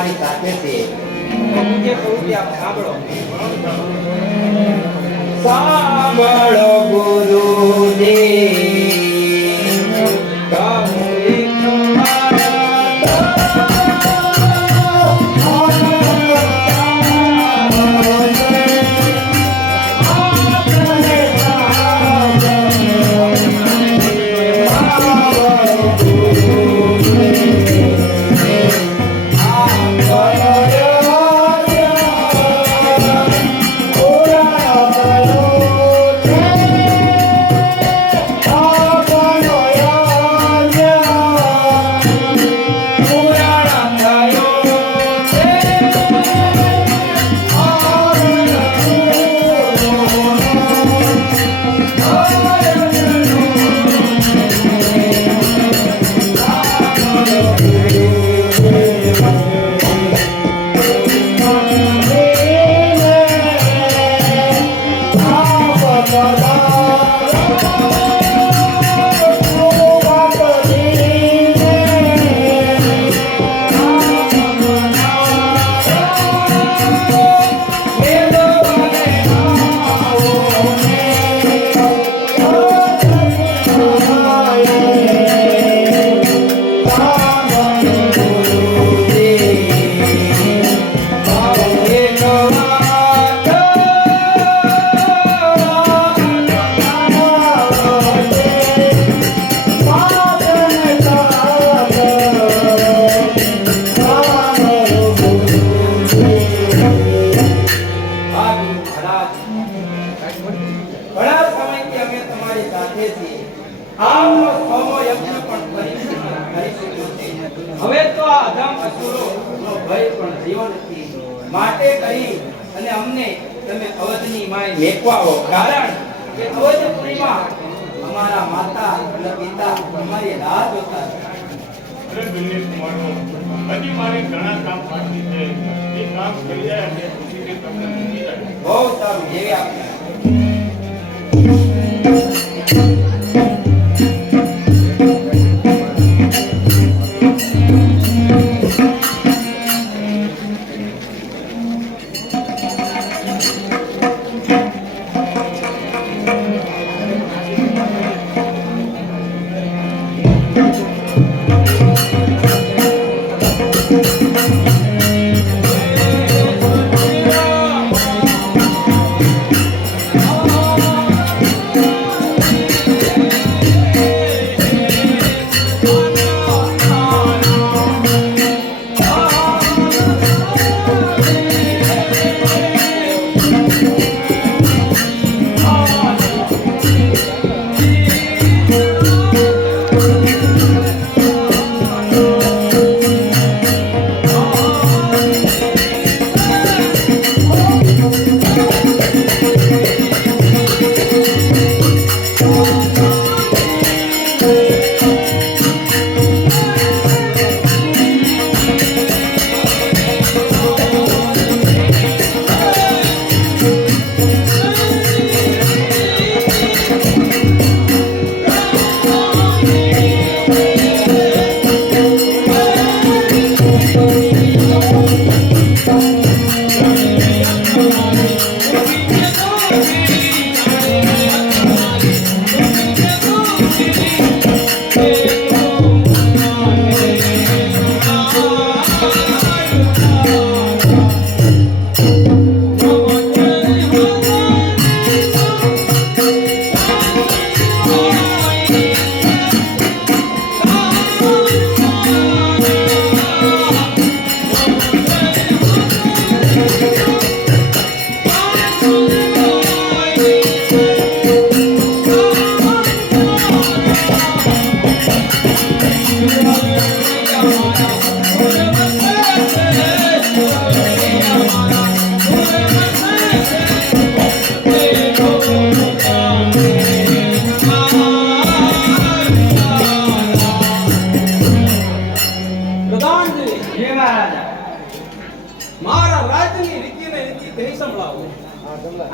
તમારી સાથે છે. જે કહું તે આપ સાંભળો. સાંભળો ગુરુદેવ હવે તો આ અધમ અસુરો નો ભય પણ જીવનથી માટે કરી અને અમને તમે અવધની માય મેકવાઓ કારણ કે અવધપુરીમાં અમારા માતા અને પિતા અમારી રાહ જોતા અરે દિનેશ મારો હજી મારે ઘણા કામ બાકી છે એ કામ થઈ જાય એટલે પછી કે તમને મૂકી જાય બહુ સારું જેવી આપણે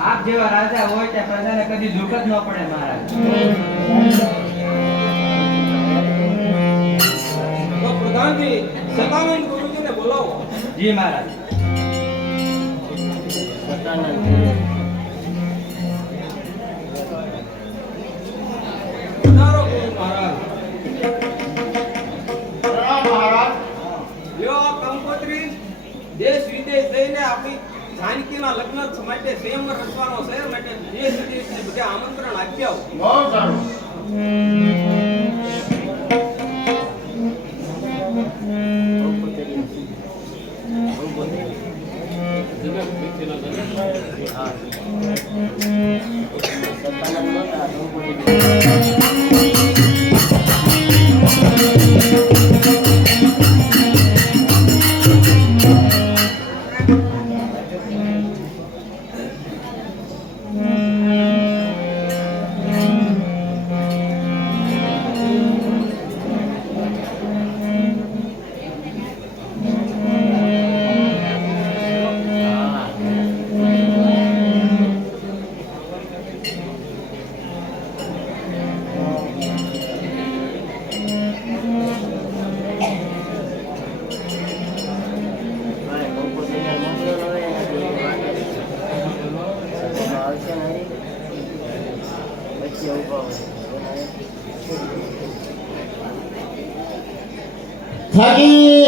આપ જેવા રાજા હોય ત્યાં પ્રજાને કદી દુઃખ જ ન પડે મહારાજ. તો પ્રધાનજી સદાનંદ ગુરુજીને બોલાવો. જી મહારાજ. પધારો ગુરુ મહારાજ. પ્રણામ મહારાજ. લ્યો આ કંકોત્રી દેશ વિદેશ જઈને આપણી જાનકીના લગ્ન માટે સ્વયંવર રચવાનો છે માટે દેશ વિદેશને બધા આમંત્રણ આપ્યા બહુ સારું.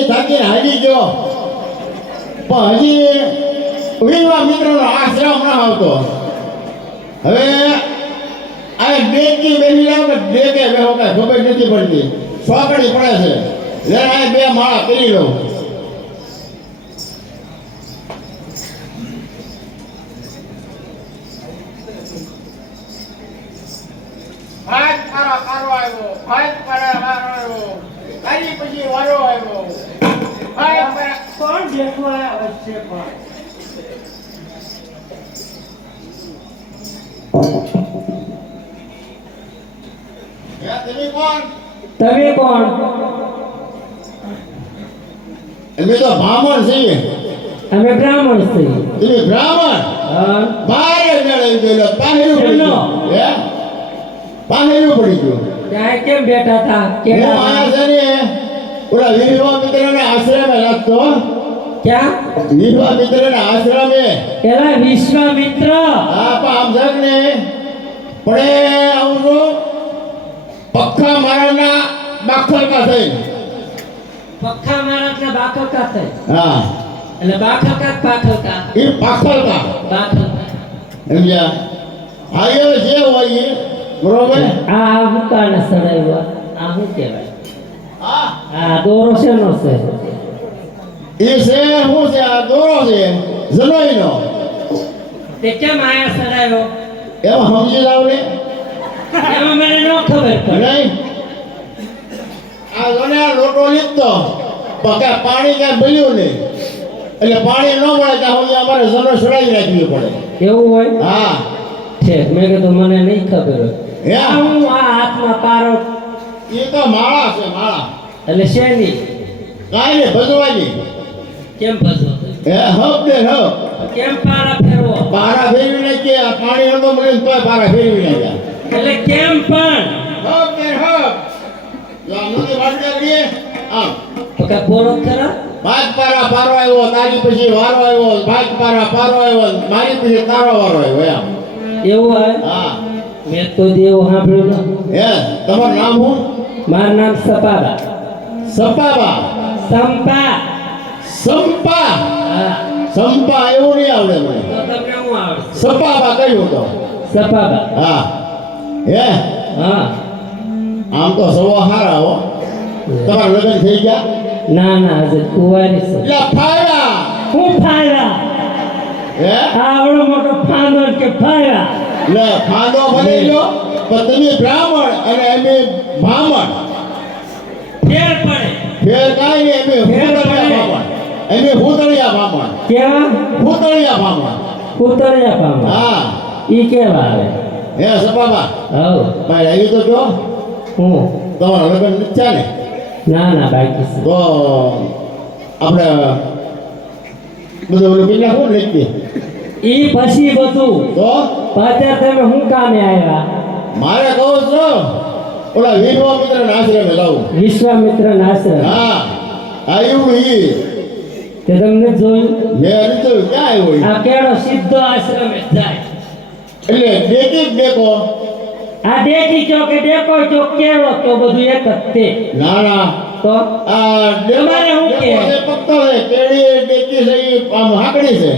થાકી હાજી ગયો પણ હજી વિવાહ મિત્રનો આશ્રમ ના આવતો. હવે આ ડેકી બેસી જાવ કે ડેકે બેહો કઈ ખબર નથી પડતી. સોકડી પડે છે. લે આ બે માળા કરી લઉં. ભાઈ તારા કારો આવ્યો. ભાઈ તારા કારો આવ્યો. તારી પછી વારો આવ્યો. ભાઈ તારા કોણ દેખવા વચ્ચે પણ તમે કોણ? તમે કોણ? અમે તો બ્રાહ્મણ છીએ. અમે બ્રાહ્મણ છીએ. તમે બ્રાહ્મણ? હા. બારે મેળવી ગયેલો પાહેલું પડી ગયું. હે પાહેલું પડી ગયું. ત્યાં કેમ બેઠા હતા? હું કેળા આયા છે ને ઓલા વિધવા મિત્રના આશ્રમે રાખતો. ક્યાં? વિધવા મિત્રના આશ્રમે. એલા વિશ્વામિત્ર. આ પામ ને પડે આવું છું પક્કા મારાના બાખલકા થઈ. પખ્ખા મહારાજના બાખલકા થઈ. હા એટલે બાખલકા જ પાખલકા. એ પાખલકા બાખલકા. સમજ્યા? આયો જે હોય એ બરોબર. આ હુકાને સડાવ્યો. આ શું કહેવાય? હા આ દોરો શેનો છે? એ છે શું છે? આ દોરો છે જનોઈનો. તે કેમ આયા સડાવ્યો? એમાં સમજી જાવ ને. એમાં મને ન ખબર પડે. નહીં આ જોને આ લોટો લીધો પણ પાણી ક્યાં ભર્યું નહીં એટલે પાણી ન મળે ત્યાં સુધી અમારે જનો સડાવી રાખવી પડે. એવું હોય? હા ઠીક. મેં કીધું મને નહીં ખબર હોય. હે? આ હું આ હાથમાં પારો એ તો માળા છે માળા. એટલે શેની? કાંઈ નહીં ભજવાની. કેમ ભજો? હે હબ ને હબ કેમ પારા ફેરવો? પારા ફેરવી નાખીએ. આ પાણી નતો મળે ને તોય પારા ફેરવી નાખ્યા. એટલે કેમ પણ? હબ ને હબ જો આ નદી વાટકા કરીએ આમ તો કે બોલો ખરા? પાંચ પારા પારો આવ્યો તારી પછી વારો આવ્યો. પાંચ પારા પારો આવ્યો મારી પછી તારો વારો આવ્યો એમ. એવું હોય? હા મેં તો દેવું સાંભળ્યું ન. હે તમારું નામ શું? મારું નામ સપાબા. સપાબા. સંપા. સંપા. હા. સંપા એવું નહીં આવડે મને. તો તમને શું આવડે? સપાબા કહ્યું તો. સપાબા. હા હે હા. આમ તો સવો હારા હો. તમારા લગ્ન થઈ ગયા? ના ના હજુ કુંવારી છે. એટલે ફાયા. હું ફાયરા? હે આવડો મોટો ફાંદો કે ફાયરા? લે ખાંડો બની ગયો પણ તમે બ્રાહ્મણ અને અમે બ્રાહ્મણ. ફેર પડે. ફેર કાંઈ નહીં. અમે ફેર ભૂતળિયા પડે. બ્રાહ્મણ. અમે ભૂતળિયા બ્રાહ્મણ. કેવા? ભૂતળિયા બ્રાહ્મણ. ઉતર્યા પામા. હા ઈ કેવા આવે? હે સપાબા હવ. ભાઈ આવી તો જો હું તમારા લગ્ન નથી થયા ને ના ના બાકી છે. તો આપણે બધું ઓલું બી નાખવું ને લીધી. ઈ પછી બધું તો પાછા તમે હું કામે આવ્યા? મારે કહું છું ઓલા વિધવા મિત્રના આશ્રમે લાવું. વિશ્વામિત્ર આશ્રમ. હા આ એવું ઈ તે તમને જોયું મેં હજી તો ક્યાં આવ્યો આ કેળો સીધો આશ્રમે જાય એટલે દેખી જ દેખો આ દેખી ચોક કે ડેકો ચોક કેળો તો બધું એક જ તે ના ના તો આ તમારે શું કે? પક્કો છે કેળી દેખી છે ઈ આમ હાકડી છે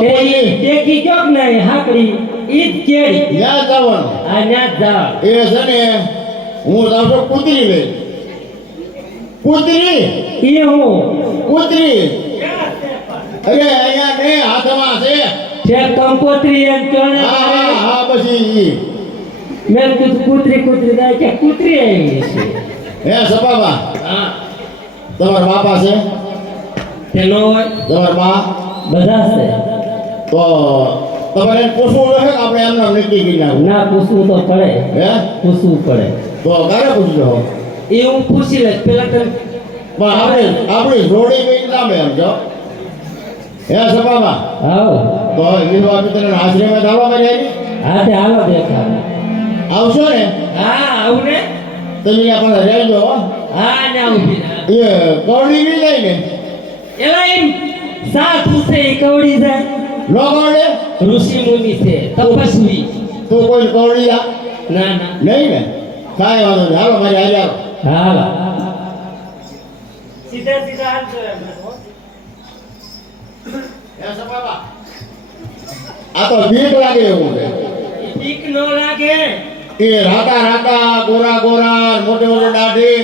તે ઈ દેખી ચોક ને હાકડી ઈ જ કેળી ત્યાં જવાનું આ ન્યા જ જાવ એ છે ને હું જાઉં છું કૂતરી લઈ કૂતરી ઈ હું કૂતરી અરે અહીંયા ને હાથમાં છે છે કંકોત્રી એમ કયો ને હા હા હા પછી ઈ મેં કીધું કૂતરી કૂતરી જાય કે કૂતરી આવી છે હે સપાબા હા તમારા બાપા છે તે નો હોય તમારા બા બધા છે તો તમારે એને પૂછવું રહે કે આપણે એમના નક્કી કરી નાખવું ના પૂછવું તો પડે હે પૂછવું પડે તો ક્યારે પૂછજો એ હું પૂછી લઈશ પેલા તને પણ આપણે આપણી જોડી કઈ નામે એમ છો હે સપાબા આવો તો વિધવા મિત્રને આશ્રમે દાવા કરી આવી હા તે હાલો દેખાવ આવશો ને હા આવું ને તમે આપણે રહેજો હો. હા ને ઉભી રહે એ કવડી નહીં લઈ ને એલા એમ સાધુ છે એ કવડી જાય નો કવડે ઋષિ મુનિ છે તપસ્વી તું કોઈ કવડી લા ના ના નહીં ને કાંઈ વાંધો નહીં હાલો મારી હારે આવો હાલો સીધા સીધા હાલજો એમ હે સપાબા આ તો બીક લાગે એવું છે બીક નો લાગે એ રાતા રાતા ગોરા ગોરા મોટે મોટે દાઢી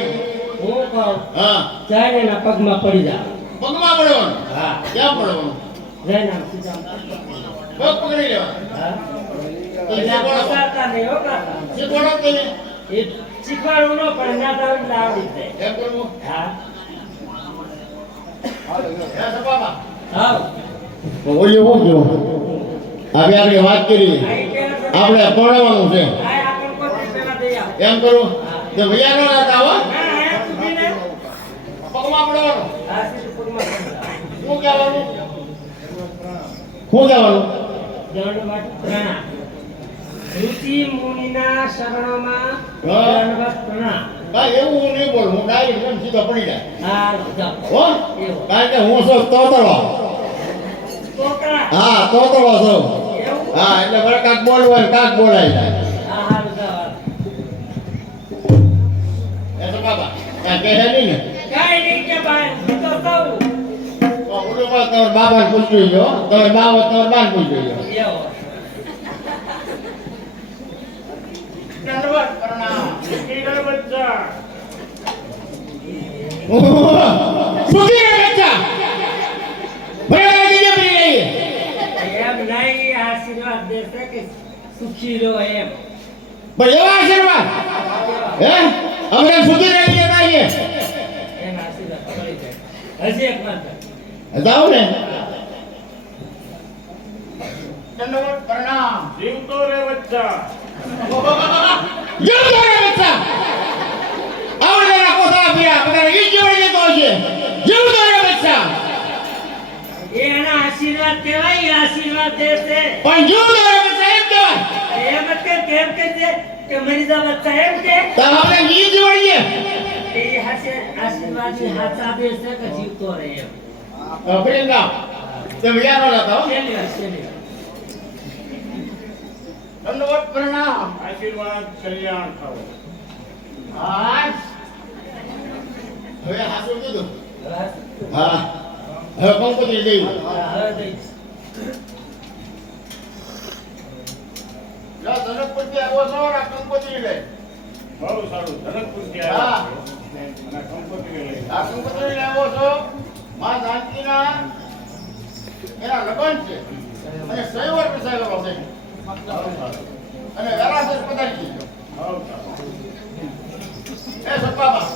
હું કહું હા જાય ને એના પગમાં પડી જા પગમાં પડવાનું હા ક્યાં પડવાનું જાય ને આમ સીધા પગ પકડી લેવાનું હા તો એટલે શીખવાડો. પસારતા નહીં હો કાકા શીખવાડો તમે એ શીખવાડવું ન પડે ના તો એટલે આવડી જાય એમ કરવું હા હે સપાબા આવ ઓલી હું કયો હવે આપણે વાત કરી આપણે ભણવાનું છે આ આપણ કોઈ પેલા દઈ આવ એમ કરું કે ભૈયા નો રહેતા હો ના આ સુધી ને પગમાં પડવાનું આ સીધું પગમાં પડી જા શું કહેવાનું શું કહેવાનું દંડવત પ્રણામ ઋષિ મુનિના શરણોમાં હા. દંડવત પ્રણામ કાંઈ એવું હું નહીં બોલું હું ડાયરેક્ટ એમ સીધો પડી જાય હા જાઓ હો કારણ કે હું છું તોતળો તોતરા હા તોતળો છું એવું હા એટલે મારે કાંક બોલવું કાંક બોલાય જાય હા હારું જાઓ એ તો બાબા કાંઈ કહે નહીં ને કાઈ નહીં કે ભાઈ હું તો સૌ તો ઓલું પણ તમારા બાપાને પૂછ્યું જો તમારે બા હોય તમારા બાને પૂછ્યું જો એવો દંડવત પ્રણામ કીડા બચ્ચા સુખી રહે બચ્ચા બરાબર કીધે પડી રહી એમ નહીં આશીર્વાદ દેશે કે સુખી રહો એમ પણ એવા આશીર્વાદ હે આપણે સુખી રહી જતા છીએ એના આશીર્વાદ મળી જાય હજી એક માત્ર જાઓ ને દંડવત પ્રણામ જીવતો રે બચ્ચા જીવતો રહે બચ્ચા આવડેલા કોથળા પીયા બધાને ઈ જોડી દેતો છે જીવતો રહે બચ્ચા એના આશીર્વાદ કહેવાય એ આશીર્વાદ દેશે પણ જીવતો રહે બચ્ચા એમ કહેવાય એમ જ કેમ કે છે કે મરી જા બચ્ચા એમ કે તો આપણે ઈ જોડીએ એ આશીર્વાદ ની હાથા દેશે કે જીવતો રહે એમ પ્રિયંકા તે વિયારો રહેતા હો છેલ્લી વાર, છેલ્લી વાર. દંડવત પ્રણામ આશીર્વાદ કલ્યાણ થાઓ હા હવે હાસુ કીધું હા હવે કંકોત્રી દઈ હવે દઈ. લો ધનપતિ આવો છો આ કંકોત્રી લે બહુ સારું ધનકપુરથી હા. આવ્યા છે. અને કંકોત્રી લઈ આ કંકોત્રી લાવો છો માં જાનકીના એના લગ્ન છે અને સૈવર બેસાડેલો છે અને વેરાસત પધારી છે એ સપ્પાબા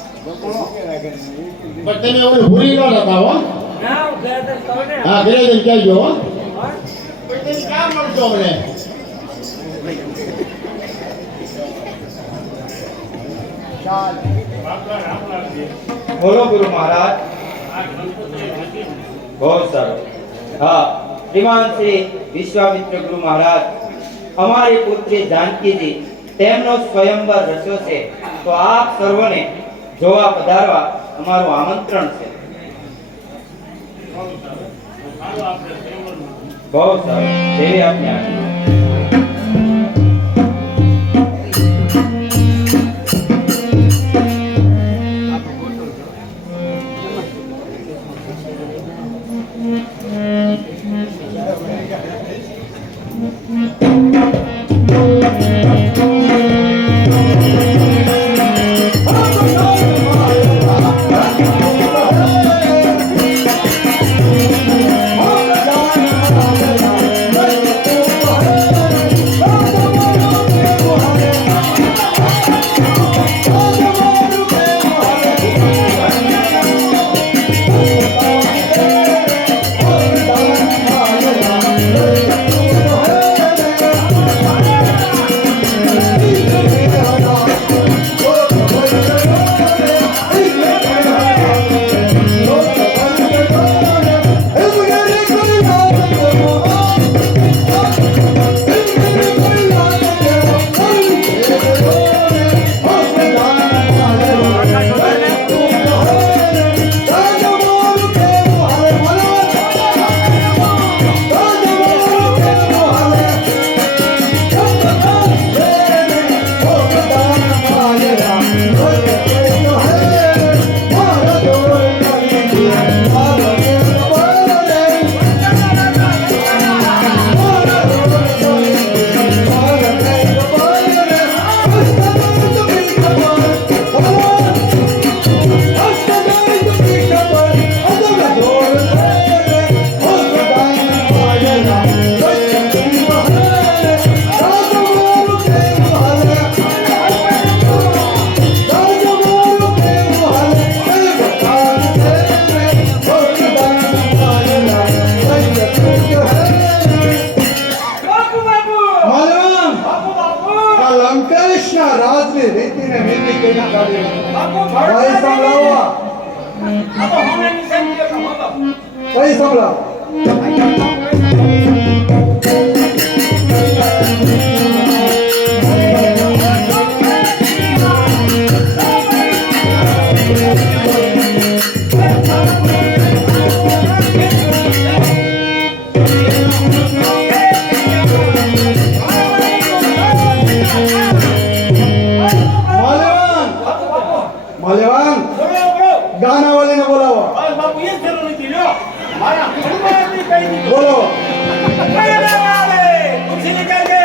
પણ તમે ઓલી ભૂરી ન લતા હો ના હું ઘરે તો કહું ને હા ઘરે જઈને કહેજો હો હા? પછી તમે ક્યાં મળશો મને બાપલા રામલાલજી બોલો ગુરુ મહારાજ આ કંકોત્રી નથી ને. બહુ સારું હા શ્રીમાન શ્રી વિશ્વામિત્ર ગુરુ મહારાજ અમારી પુત્રી જાનકીજી તેમનો સ્વયંવર રચ્યો છે તો આપ સર્વને જોવા પધારવા અમારું આમંત્રણ છે બહુ સારું, જેવી આપની આજ્ઞા. લંકેશના રાજની રીતિને નીતિ કઈ કાઢી બાપુ, ભાઈ સંભળાવો આપો હમણાંની સંજ્ઞા કરો, બાપુ. ભાઈ સંભળાવો માલ્યવાન ગાનાવાલીને બોલાવો બાપુ એ જરૂર નથી લ્યો મારા હનુમાનની કહી દીધું બોલો ખુરશી લગાડે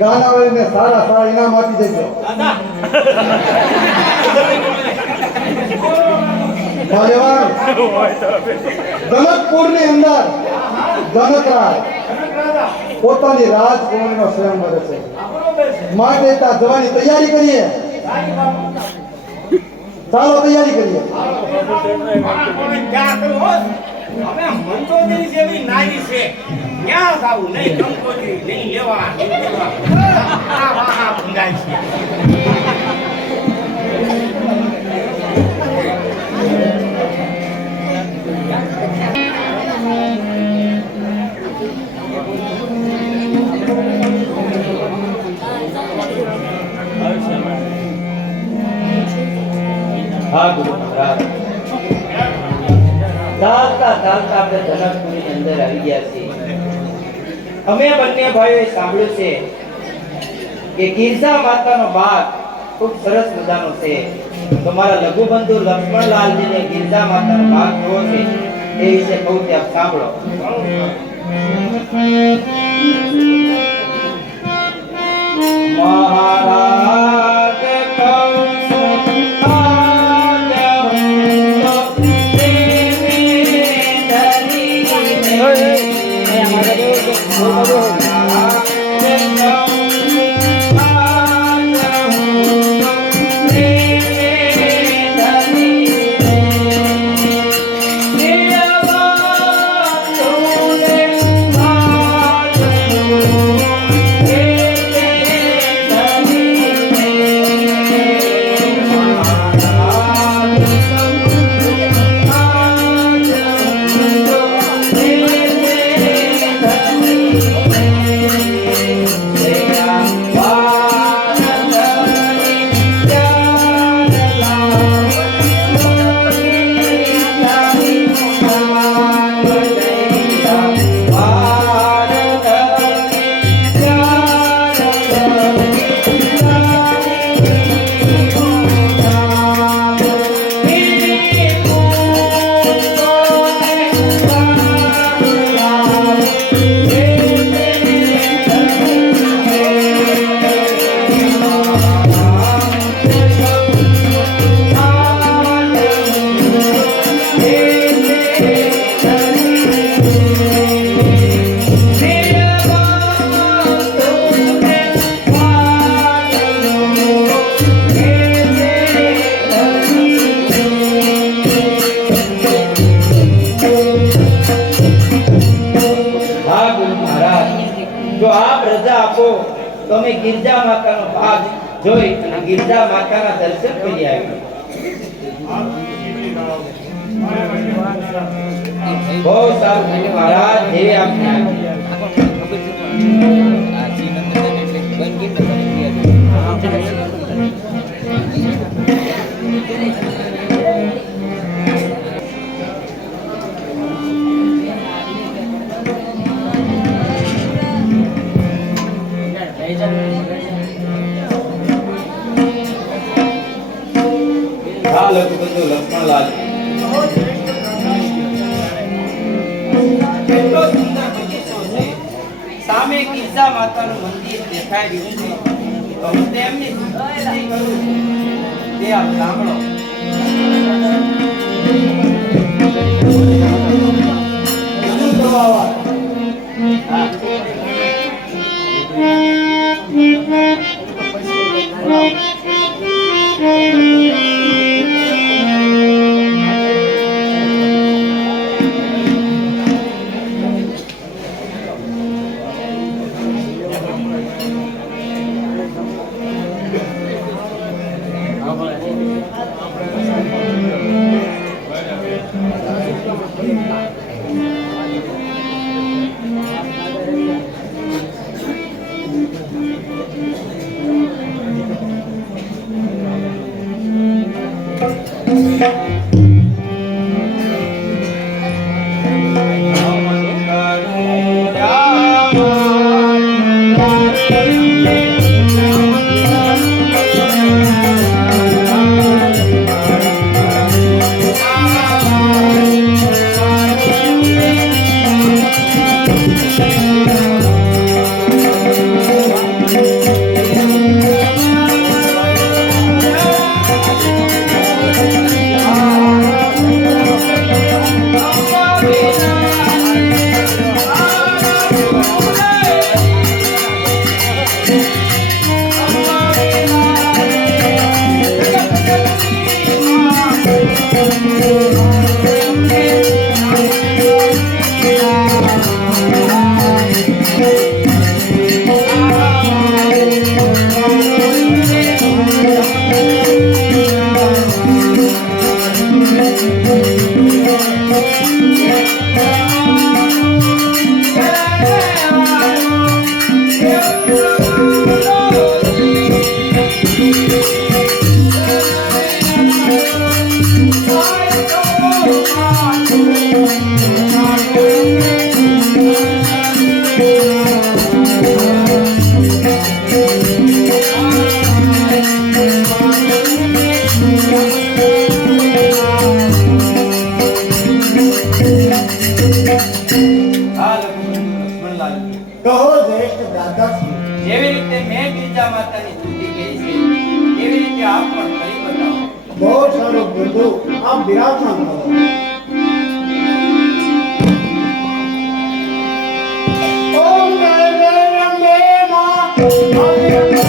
ગાનાવાલીને સારા સારા ઇનામ આપી દેજો માલ્યવાન જનકપુરની અંદર જનકરાજ પોતાની રાજકુમારીનો સ્વયં કરે છે માટે ત્યાં જવાની તૈયારી કરીએ ચાલો તૈયારી કરીએ અમે મંદોદરી જેવી નારી છે ક્યાં જાવું નહીં કંકોત્રી નહીં લેવા નહીં લેવા આ વાહા ભંગાય છે હા ગુરુ મહારાજ ચાલતા ચાલતા આપણે જનકપુરની અંદર આવી ગયા છીએ અમે બંને ભાઈઓએ સાંભળ્યું છે કે ગિરજા માતાનો બાગ ખૂબ સરસ મજાનો છે. તો મારા લઘુબંધુ લક્ષ્મણલાલજીને ગિરજા માતાનો બાગ જોવો છે એ વિશે કહું તે આપ સાંભળો. મહારાજ કંસ આજ હું પ્રેમે જો આપ રજા આપો તો અમે ગિરજા માતાનો ભાગ જોઈ અને ગિરજા માતાના દર્શન કરી આવીએ. બહુ સારું થયું મહારાજ, જેવી આપની આજ્ઞા. હા લઘુબંધુ લક્ષ્મણલાલ, કેટલો સુંદર બગીચો છે. સામે ગિરજા માતાનું મંદિર દેખાઈ રહ્યું છે. તો હું તેમની સ્તુતિ કરું તે આપ સાંભળો. જેવી રીતે મેં ગિરજા માતાની સ્તુતિ કરી છે એવી રીતે આપ પણ કરી બતાવો. બહુ સારું બંધુ આપ બિરાજમાન થો. ઓમ જય જય અંબે માં. ઓમ જય જય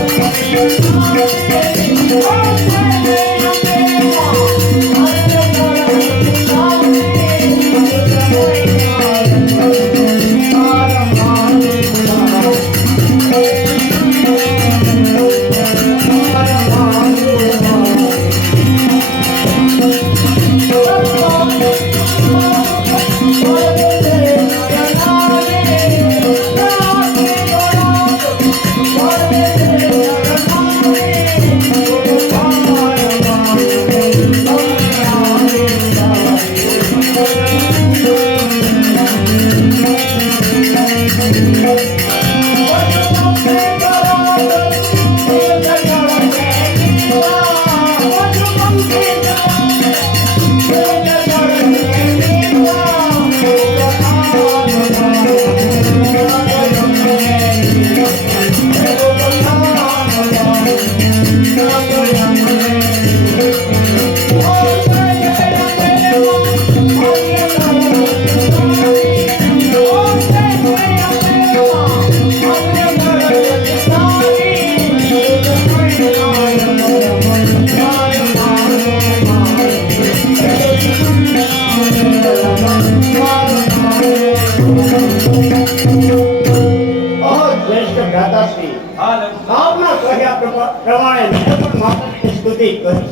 પ્રમાણે મેં પણ માતાની સ્તુતિ કરી.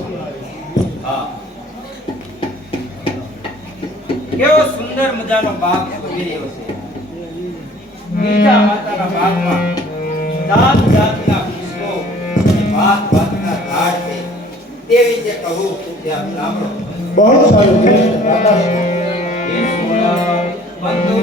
હા. કેવો સુંદર મજાનો બાગ શોભી રહ્યો છે. ગિરજા માતાના બાગમાં જાત જાતના પુષ્પો અને ભાત ભાતના ઝાડ છે. તેવી જે કહું તે આપ સાંભળો. બહુ સારું છે દાદાશ્રી. હે સોના બંધુ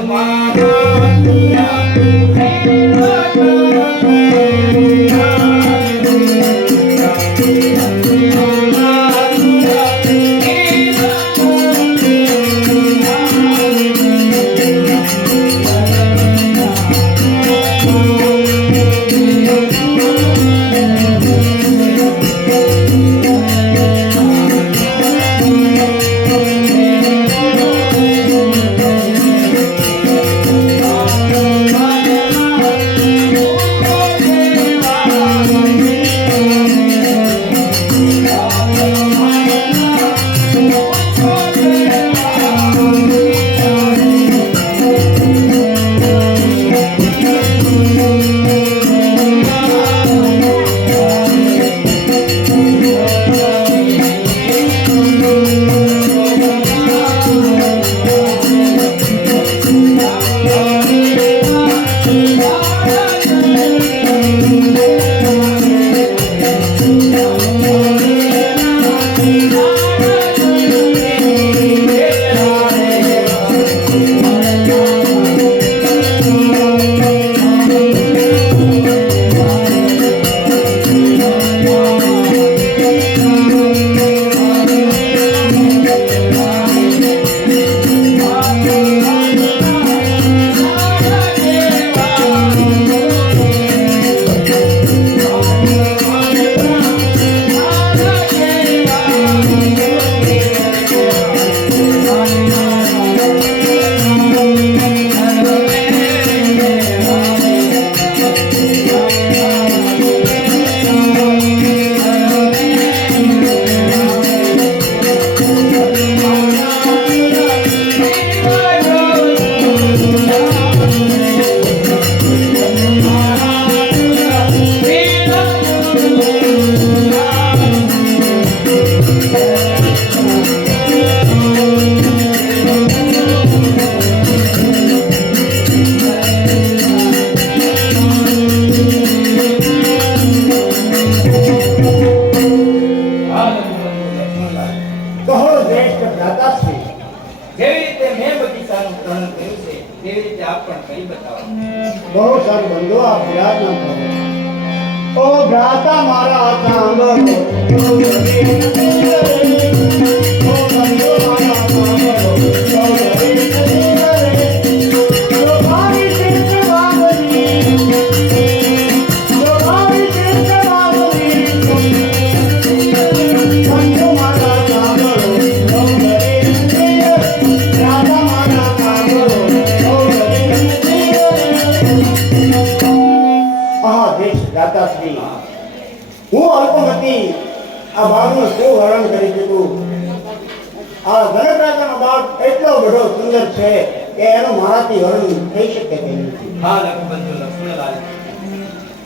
બહુ સારું બંધુ આપ બિરાજમાન થો. ઓ ભ્રાતા મારા સાંભળો. ઓ બંધુ મારા સાંભળો. આ બાળનું શું વર્ણન કરી દીધું. આ જનક રાજાનો બાળ એટલો બધો સુંદર છે કે એનું મારાથી વર્ણન થઈ શકે તેમ નથી. હા લખબંધુ લક્ષ્મણલાલ,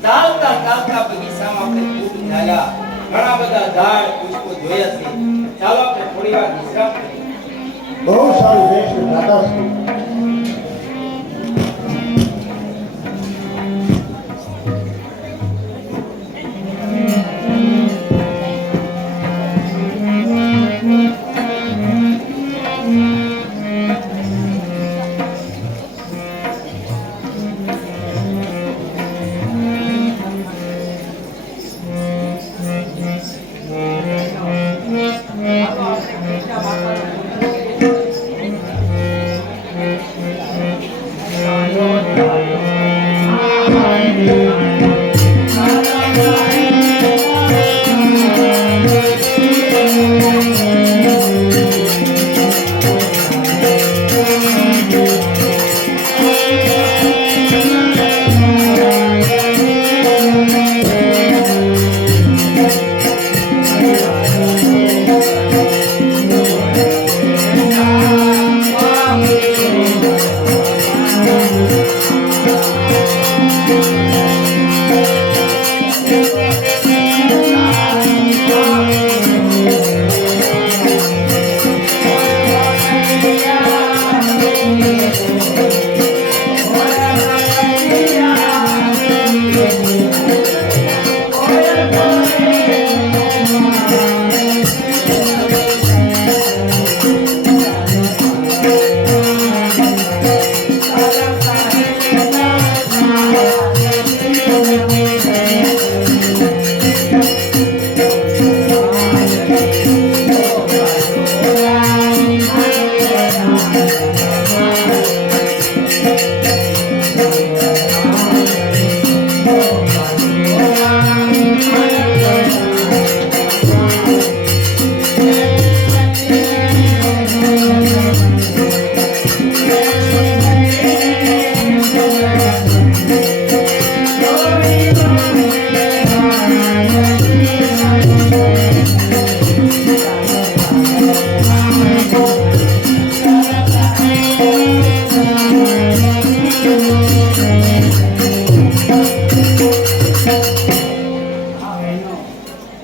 ચાલતા ચાલતા બગીચામાં આપણે ખૂબ ચાલ્યા, ઘણા બધા ઝાડ પુષ્પો જોયા છે. ચાલો આપણે થોડી વાર વિશ્રામ કરીએ. બહુ સારું દેશનું દાદાશ્રી.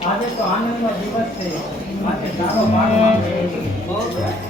આજે તો આનંદનો દિવસ છે, માટે સારો ભાગ આપે. બહુ સરસ.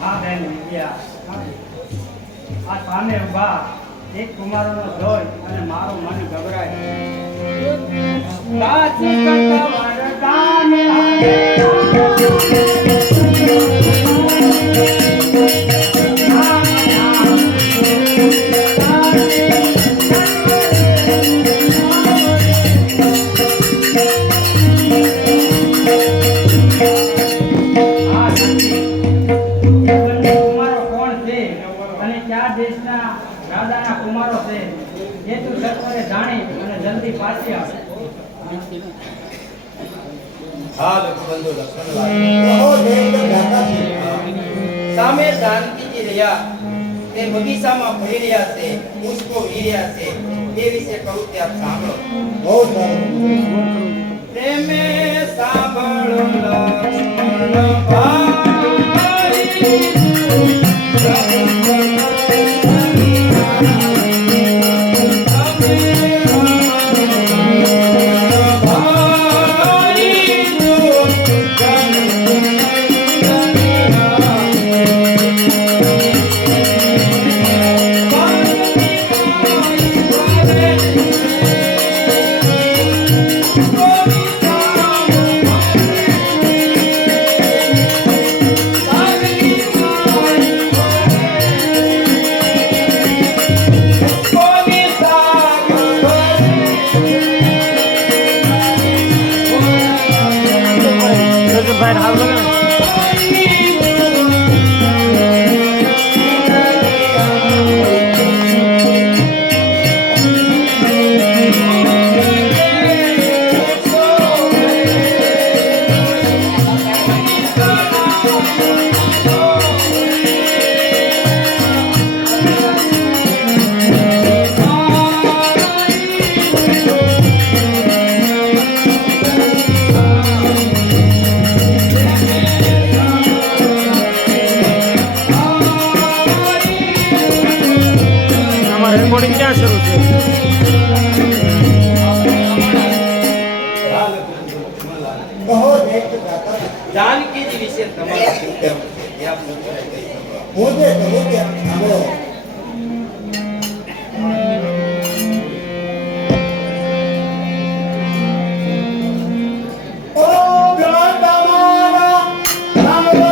હા બેન વિદ્યા, આ સામે ઉભા એક કુમારોનો જોઈ અને મારું મન ગભરાય. કાચી કરતા વરદાને હારે આ નથી. એ બંને કુમારો કોણ છે અને કયા દેશના રાજાના કુમારો છે એ તું સત્વરે જાણી અને જલ્દી પાછી આવ. હા લક્ષ્મણબંધુ લક્ષ્મણલાલ, કહો દેશ દાતાજી. સામે જાનકીજી રહ્યા તે બગીચામાં ફરી રહ્યા છે, પુષ્પો વી રહ્યા છે, એ વિશે કહું તે આપ સાંભળો. બહુ સારું. પ્રેમે સાંભળો લક્ષ્મણ ભાઈ, કહો દેશ દાતાજી. જાનકીજી વિશે તમારું શું કહેવું છે એ આપ સૌને કહી શકો. હું જે કહું તે સાંભળો. ઓ ગ્રહ તમારા સાંભળો.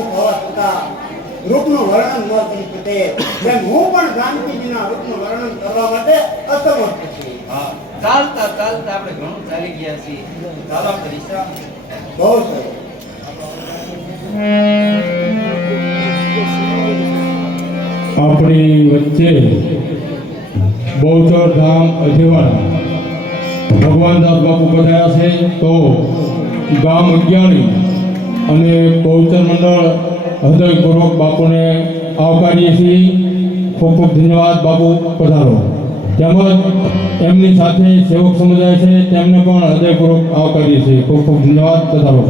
મુખ હોવા છતાં રૂપનું વર્ણન ન કરી શકે તેમ હું પણ જાનકીજીના રૂપનું વર્ણન કરવા માટે અસમર્થ છું. હા, ચાલતા ચાલતા આપણે ઘણું ચાલી ગયા છીએ. ચાલો આપણે વિશ્રામ લઈએ. બહુ સરસ. આપણી વચ્ચે બહુચર ધામ અજેવાડા ભગવાન દાસ બાપુ પધાર્યા છે, તો ગામ અજ્ઞાની અને બહુચર મંડળ હૃદયપૂર્વક બાપુને આવકારીએ છીએ. ખૂબ ખૂબ ધન્યવાદ બાપુ, પધારો. તેમજ એમની સાથે સેવક સમુદાય છે, તેમને પણ હૃદયપૂર્વક આવકારીએ છીએ. ખૂબ ખૂબ ધન્યવાદ, પધારો.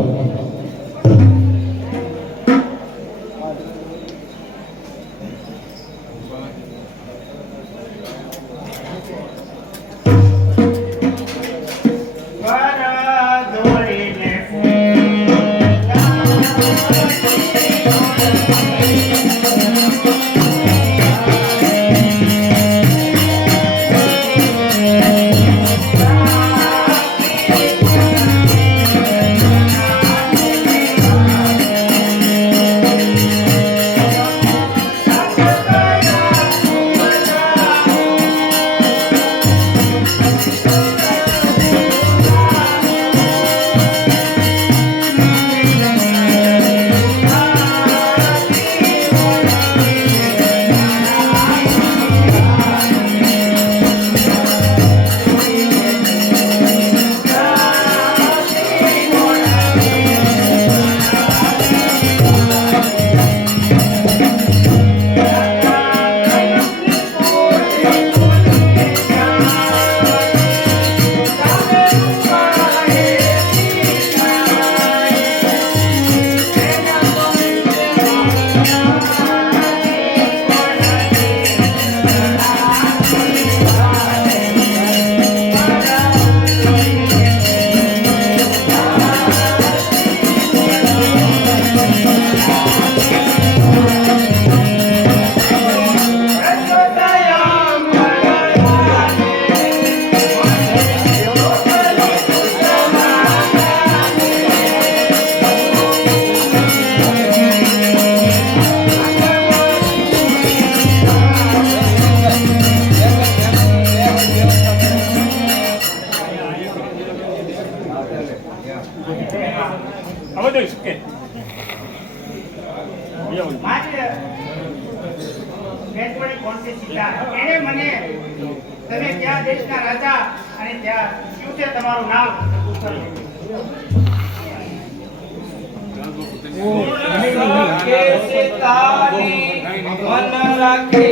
મારી બેનપણી કોણ છે સીતા? એણે મને તમે કયા દેશના રાજા અને ત્યાં શું છે તમારું નામ પૂછ્યું. કે સીતાની મન રાખે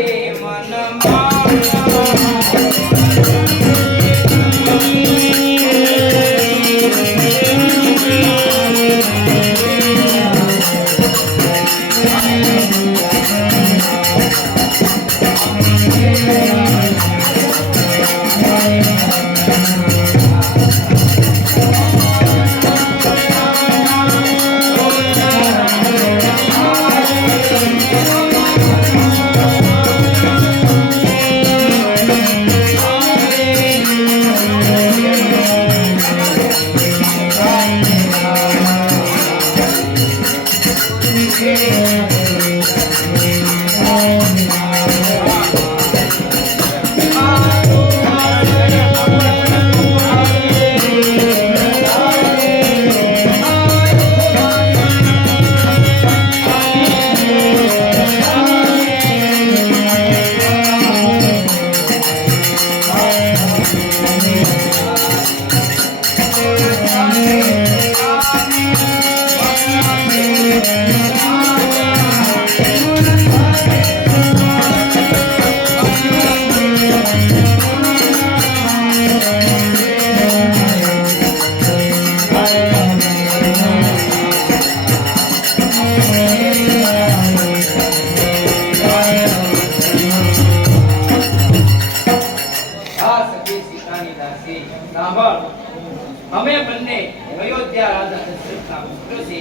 અમે બંને અયોધ્યા રાજા દશરથના પુત્ર છે.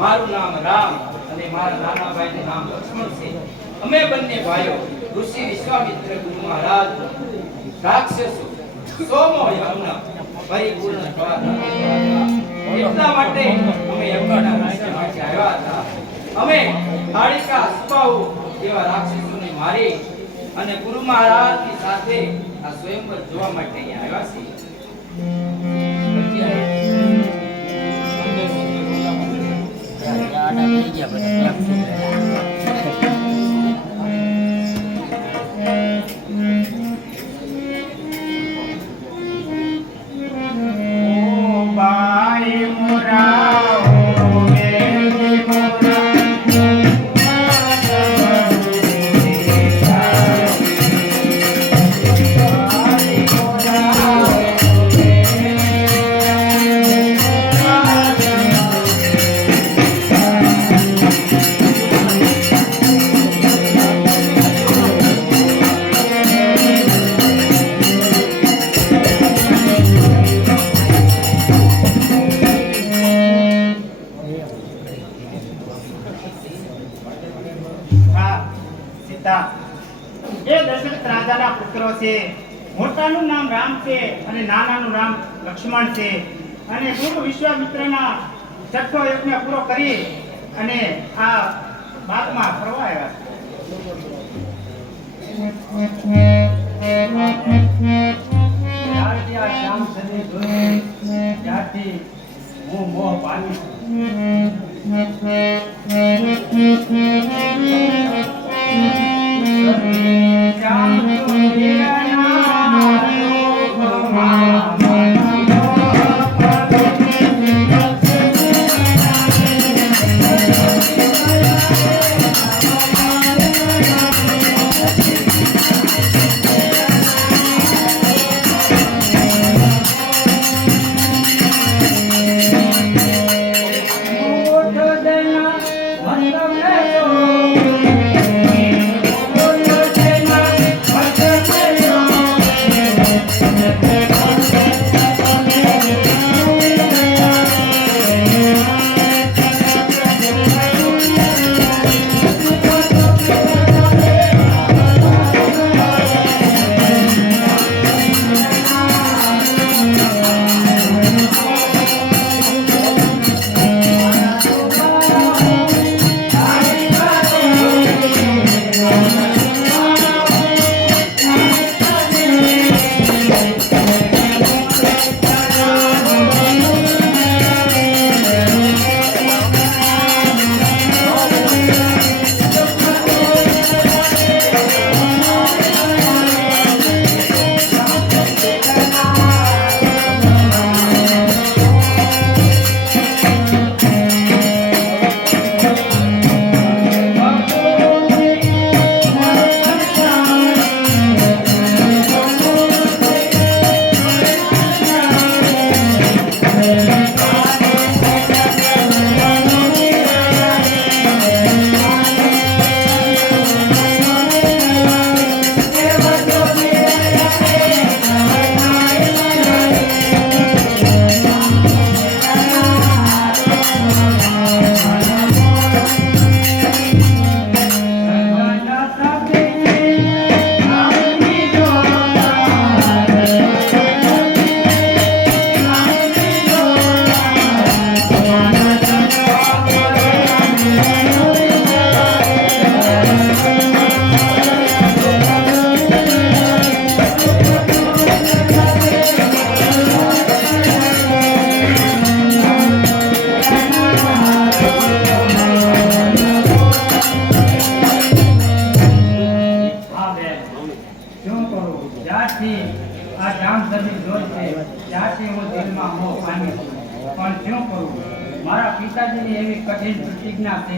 મારું નામ રામ અને મારા નાના ભાઈનું નામ લક્ષ્મણ છે. અમે બંને ભાઈઓ ઋષિ વિશ્વામિત્ર ગુરુ મહારાજ રાક્ષસો સોમો યજ્ઞ પરિપૂર્ણ થવા એટલા માટે અમે યજ્ઞના રાજ્ય માટે આવ્યા હતા. અમે કાળિકા સ્વભાવ એવા રાક્ષસોને મારી અને ગુરુ મહારાજની સાથે આ સ્વયંવર જોવા માટે અહીંયા આવ્યા છીએ. એ દશરથ રાજાના પુત્રો છે. મોટાનું નામ રામ છે અને નાનાનું નામ લક્ષ્મણ છે. અને પૂર્વ વિશ્વામિત્રના છઠ્ઠો યજ્ઞ પૂરો કરી અને આ બાગમાં ફરવા આવ્યા છે. શ્યામ સદી જોઈ ત્યારથી હું મોહ પામી મારા પિતાજીની એવી કઠિન પ્રતિજ્ઞા છે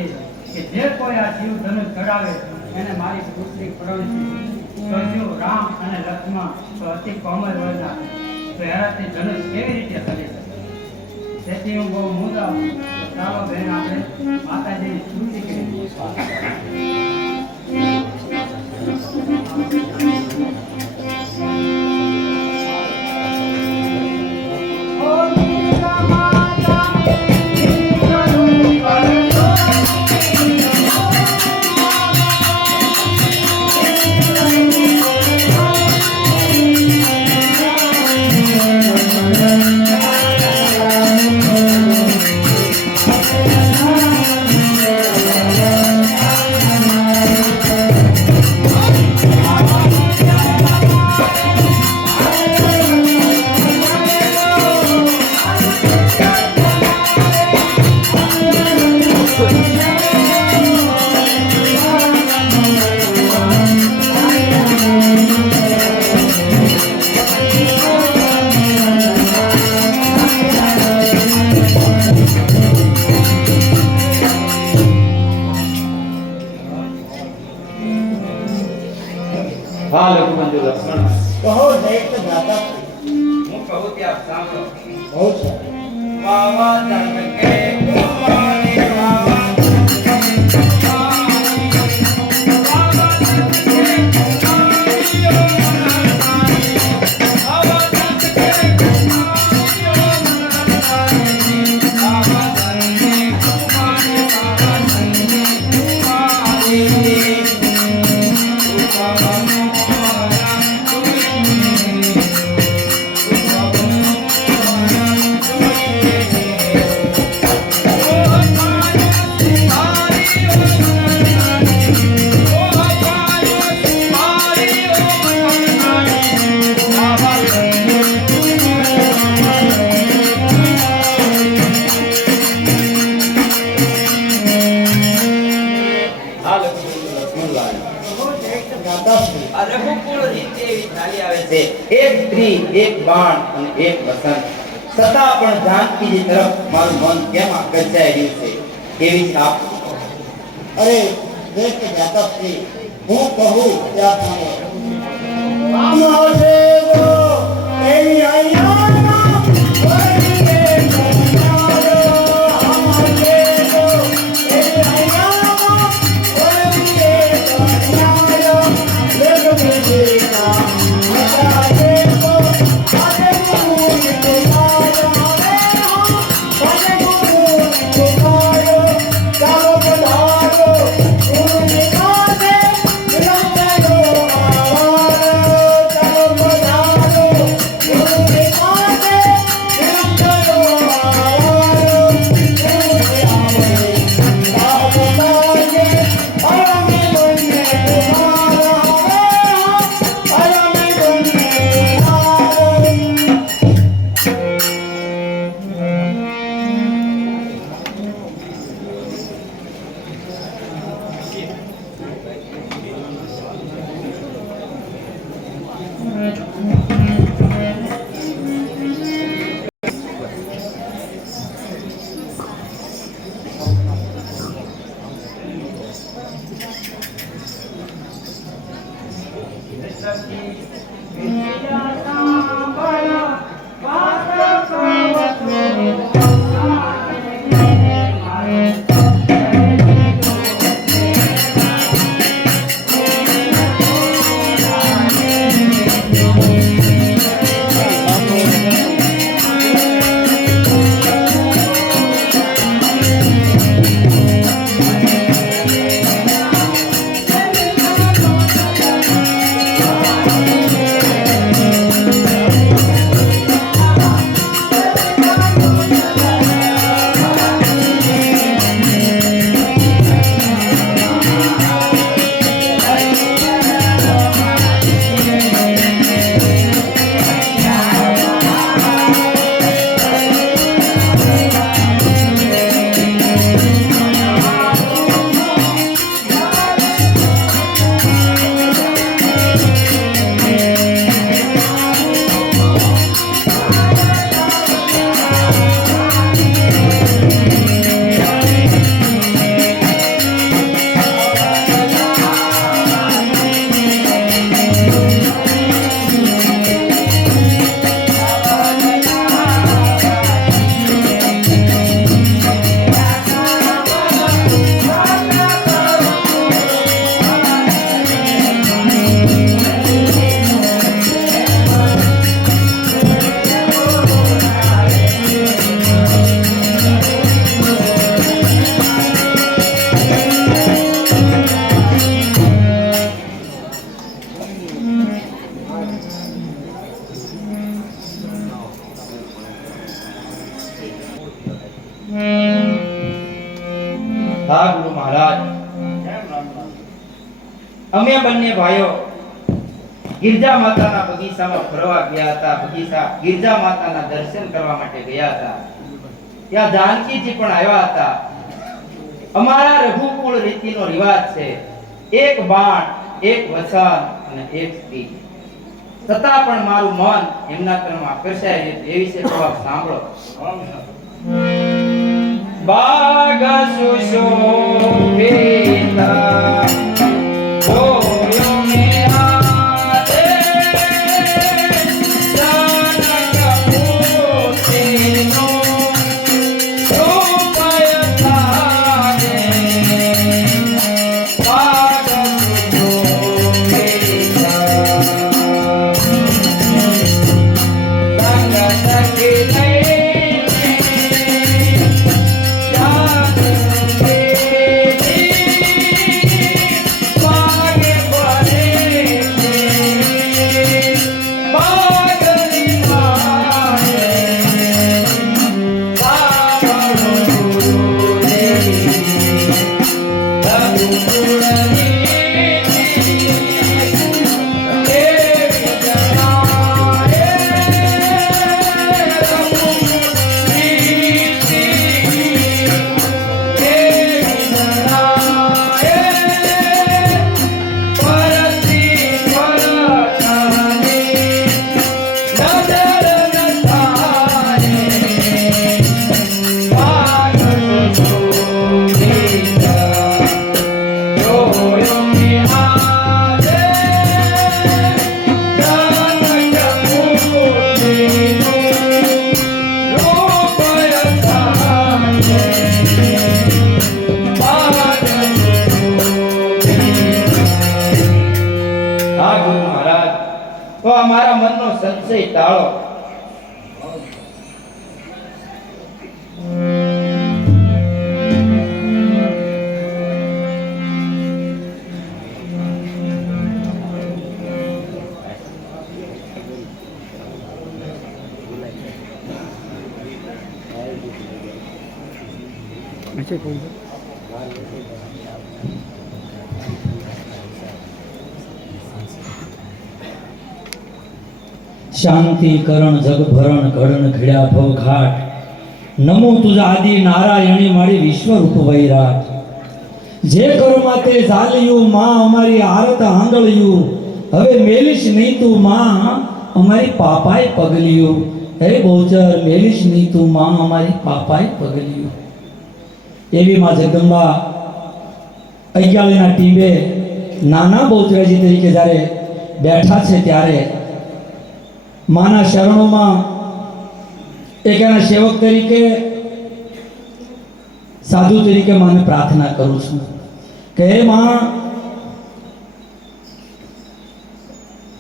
કે જે કોઈ આ જીવ ધનુષ ચડાવે એને મારી પુત્રી પરણશે. તો જો રામ અને લક્ષ્મણ તો અતિ કોમળ વયના તો એનાથી ધનુષ કેવી રીતે કરી શકે? તેથી હું બહુ મોટા ચાલો બેન આપણે માતાજીની સ્તુતિ કરીએ. હા લઘુબંધુ લક્ષ્મણ કહો દૈત દાતા હું કહું ત્યાં સાંભળો બહુ સારું વાવા તનકે કુમારી વાવા આ રઘુકુળ રીતે એવી ચાલી આવે છે એક સ્ત્રી એક બાણ અને એક વસંત છતાં પણ જાનકીજી તરફ મારું મન કેમ આકર્ષાઈ રહ્યું છે એવી છાપ અરે દૈત દાતા શ્રી હું કહું ત્યાં સાંભળો આમ દેવો એવી અહીંયા વરસે મોનારો આમ દેવો એવી અહીંયા વરસે મોનારો લેગ મેજીના મતા દેવો આદે ગુરુ તુમારો રે આદે ગુરુ તુમારો ચાલો પધારો ગુરુ નિકાલે રંગનો આવારો ચાલો પધારો ગુરુ નિકાલે રંગનો આવારો ગુરુ આવે સાબ લાગે પરમે બંને તુમારો રે પરમે બંને આવો હા ગુરુ મહારાજ અમે બંને ભાઈઓ ગિરજા માતાના બગીચામાં ફરવા ગયા હતા ગિરજા માતાના દર્શન કરવા માટે ગયા હતા ત્યાં જાનકીજી પણ આવ્યા હતા અમારા રઘુકુળ રીતિનો રિવાજ છે એક બાણ એક વસન અને એક સ્ત્રી છતાં પણ મારું મન એમના તરફ આકર્ષાય છે એ વિશે થોડું સાંભળો બાગ સુશોભિતા જોયો મેં આ તો આ મારા મનનો સંશય ટાળો. શાંતિ કરણ જગ ભરણ ઘડણ ઘડ્યા ભવ ઘાટ નમો તુજ આદિ નારાયણી મારી વિશ્વરૂપ વૈરાટ જે કરમાં તે ઝાલ્યું માં અમારી આરત આંગળ્યું હવે મેલીશ નહીં તું માં અમારી પાપાય પગલ્યું હે બહુચર મેલીશ નહીં તું માં અમારી પાપાય પગલ્યું. એવી માં જગદંબા અગિયાળીના ટીંબે નાના બહુચરાજી તરીકે જ્યારે બેઠા છે ત્યારે માના શરણોમાં એક એના સેવક તરીકે સાધુ તરીકે માને પ્રાર્થના કરું છું કે હે માં,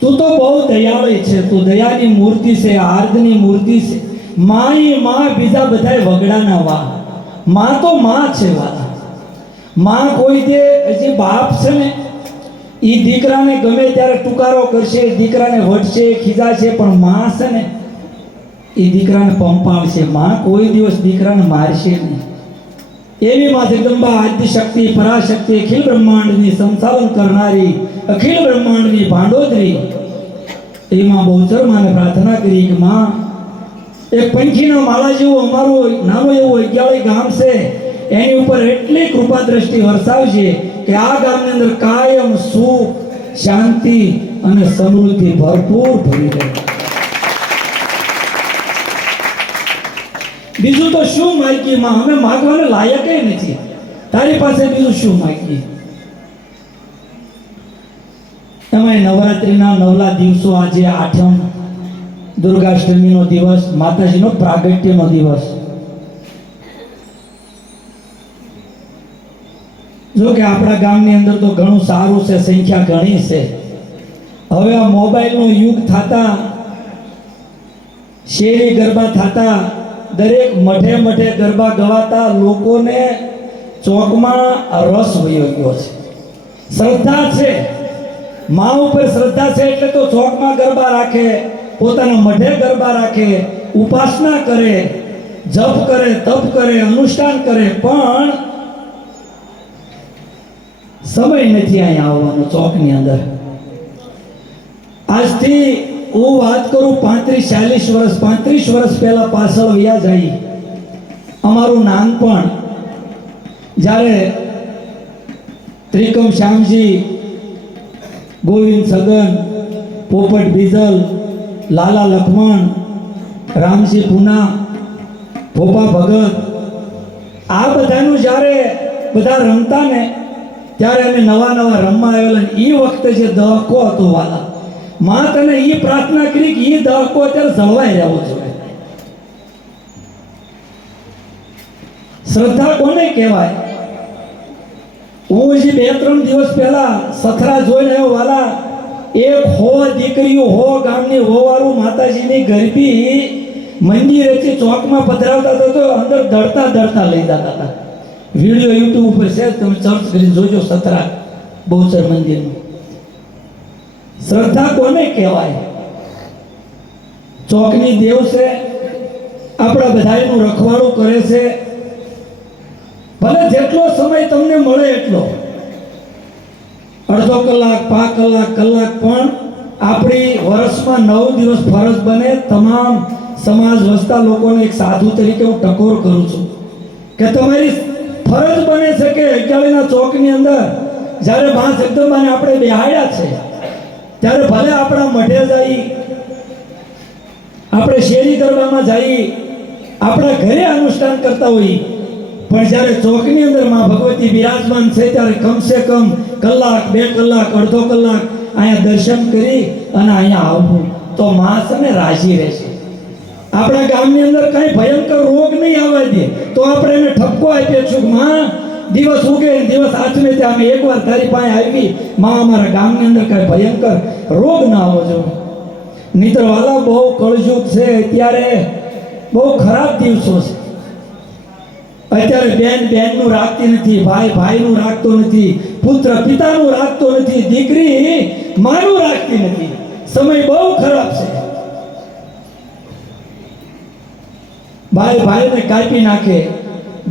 તું તો બહુ દયાળી છે, તું દયાની મૂર્તિ છે, આર્દની મૂર્તિ છે. માં બીજા બધાય વગડાના વા, માં તો માં છે વાલા. માં કોઈ દે હજી બાપ છે ને એ દીકરાને ગમે ત્યારે ટુકારો કરશે, દીકરાને વટશે, ખીજાશે, પણ માં છે ને એ દીકરાને પંપાળશે. માં કોઈ દિવસ દીકરાને મારશે નહીં. એવી માં જગદંબા આદ્ય શક્તિ પરાશક્તિ અખિલ બ્રહ્માંડની સંચાલન કરનારી અખિલ બ્રહ્માંડની ભાંડોદરી એમાં બહુચર માને પ્રાર્થના કરી કે માં, એક પંખીના માળા જેવું અમારું નાનું એવું અગિયાળી ગામ છે, એની ઉપર એટલી કૃપા દ્રષ્ટિ વરસાવજે કે આ ગામની અંદર કાયમ સુખ, શાંતિ અને સમૃદ્ધિ ભરપૂર ભરી રહે. બીજું તો શું માગીએ માં, અમે માગવાને લાયક નથી. તારી પાસે બીજું શું માગીએ? એમાં નવરાત્રિના નવલા દિવસો, આજે આઠમ દુર્ગાષ્ટમીનો દિવસ, માતાજીનો પ્રાગટ્યનો દિવસ. જો કે આપણા ગામની અંદર તો ઘણું સારું છે, સંખ્યા ઘણી છે. હવે આ મોબાઈલનો યુગ થતા, શેરી ગરબા થતા, દરેક મઠે મઠે ગરબા ગવાતા લોકોને ચોકમાં રસ વયો ગયો છે. શ્રદ્ધા છે, મા ઉપર શ્રદ્ધા છે એટલે તો ચોકમાં ગરબા રાખે, પોતાના મઠે ગરબા રાખે, ઉપાસના કરે, જપ કરે, તપ કરે, અનુષ્ઠાન કરે, પણ સમય નથી અહીંયા આવવાનો ચોકની અંદર. આજથી હું વાત કરું 35 વર્ષ પહેલા પાછળ વયા જાય. અમારું નાનપણ, જ્યારે ત્રિકમ શ્યામજી, ગોવિંદ છગન, પોપટ બીજલ, લાલા લખમણ, રામજી પૂના, ભોપા ભગત, આ બધાનું જ્યારે બધા રમતા ને ત્યારે અમે નવા રમવા આવેલા. એ વખતે જે દહકો હતો વાલા, માં તને એ પ્રાર્થના કરી કે એ દહકો અત્યારે જળવાઈ રહેવો જોઈએ. શ્રદ્ધા કોને કહેવાય? હું જે 2-3 દિવસ પહેલા સથરા જોઈને આવ્યો વાલા, એક દીકરીઓ ગામની હોવારું માતાજીની ગરબી મંદિરેથી ચોકમાં પધરાવતા હતા તો અંદર દડતા લઈ જતા હતા. વિડીયો યુટ્યુબ ઉપર છે, તમે સર્ચ કરી જોજો સતરા બહુચર મંદિરનું. શ્રદ્ધા કોને કહેવાય? ચોકની દેવ છે, આપણા બધાયનું રખવાડું કરે છે. ભલે જેટલો સમય તમને મળે એટલો, અડધો કલાક 5 કલાક કલાક પણ આપણી વર્ષમાં 9 દિવસ ફરજ બને તમામ સમાજ વસતા લોકોને એક સાધુ તરીકે હું ટકોર કરું છું કે તમારી ફરજ બને છે કે અગિયાળીના ચોકની અંદર જ્યારે મા જગદંબાને આપણે બેહાડ્યા છે ત્યારે ભલે આપણા મઢે જઈ આપણે શેરી ગરબામાં જઈ આપણા ઘરે અનુષ્ઠાન કરતા હોઈએ પણ જ્યારે ચોકની અંદર માં ભગવતી બિરાજમાન છે ત્યારે કમસે કમ કલાક 2 કલાક અડધો કલાક અહીંયા દર્શન કરી અને અહીંયા આવવું તો માં છે ને રાજી રહેશે. આપણા ગામની અંદર કઈ ભયંકર રોગ નહીં આવવા દે તો આપણે એને ઠપકો આપીએ છું કે માં દિવસ ઉગે દિવસ આથમે ત્યાં અમે એકવાર તારી પાસે આવી માં અમારા ગામની અંદર કઈ ભયંકર રોગ ના આવવો જોઈએ. નહીંતર વાલા બહુ કળજુગ છે અત્યારે, બહુ ખરાબ દિવસો છે. અત્યારે બેન બેનનું રાખતી નથી, ભાઈ ભાઈનું રાખતો નથી, પુત્ર પિતાનું રાખતો નથી, દીકરી માનું રાખતી નથી. સમય બહુ ખરાબ છે. ભાઈ ભાઈને કાપી નાખે,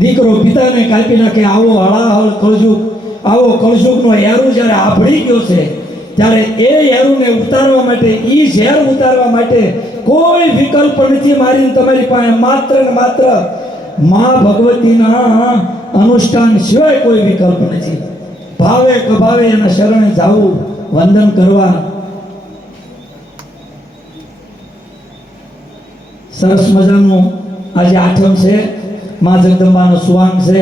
દીકરો પિતાને કાપી નાખે. આવો હળાહળ કળજુગ, આવો કળજુગનો હેરું જ્યારે આભળી ગયો છે ત્યારે એ હેરુને ઉતારવા માટે, ઈ ઝેર ઉતારવા માટે કોઈ વિકલ્પ નથી મારી તમારી પાસે. માત્ર ને માત્ર મા ભગવતીના અનુષ્ઠાન સિવાય કોઈ વિકલ્પ નથી. ભાવે કભાવે એના શરણે જાવું, વંદન કરવા. સરસ મજાનું આજે આઠમ છે, મા જગદંબાનો સુવાંગ છે.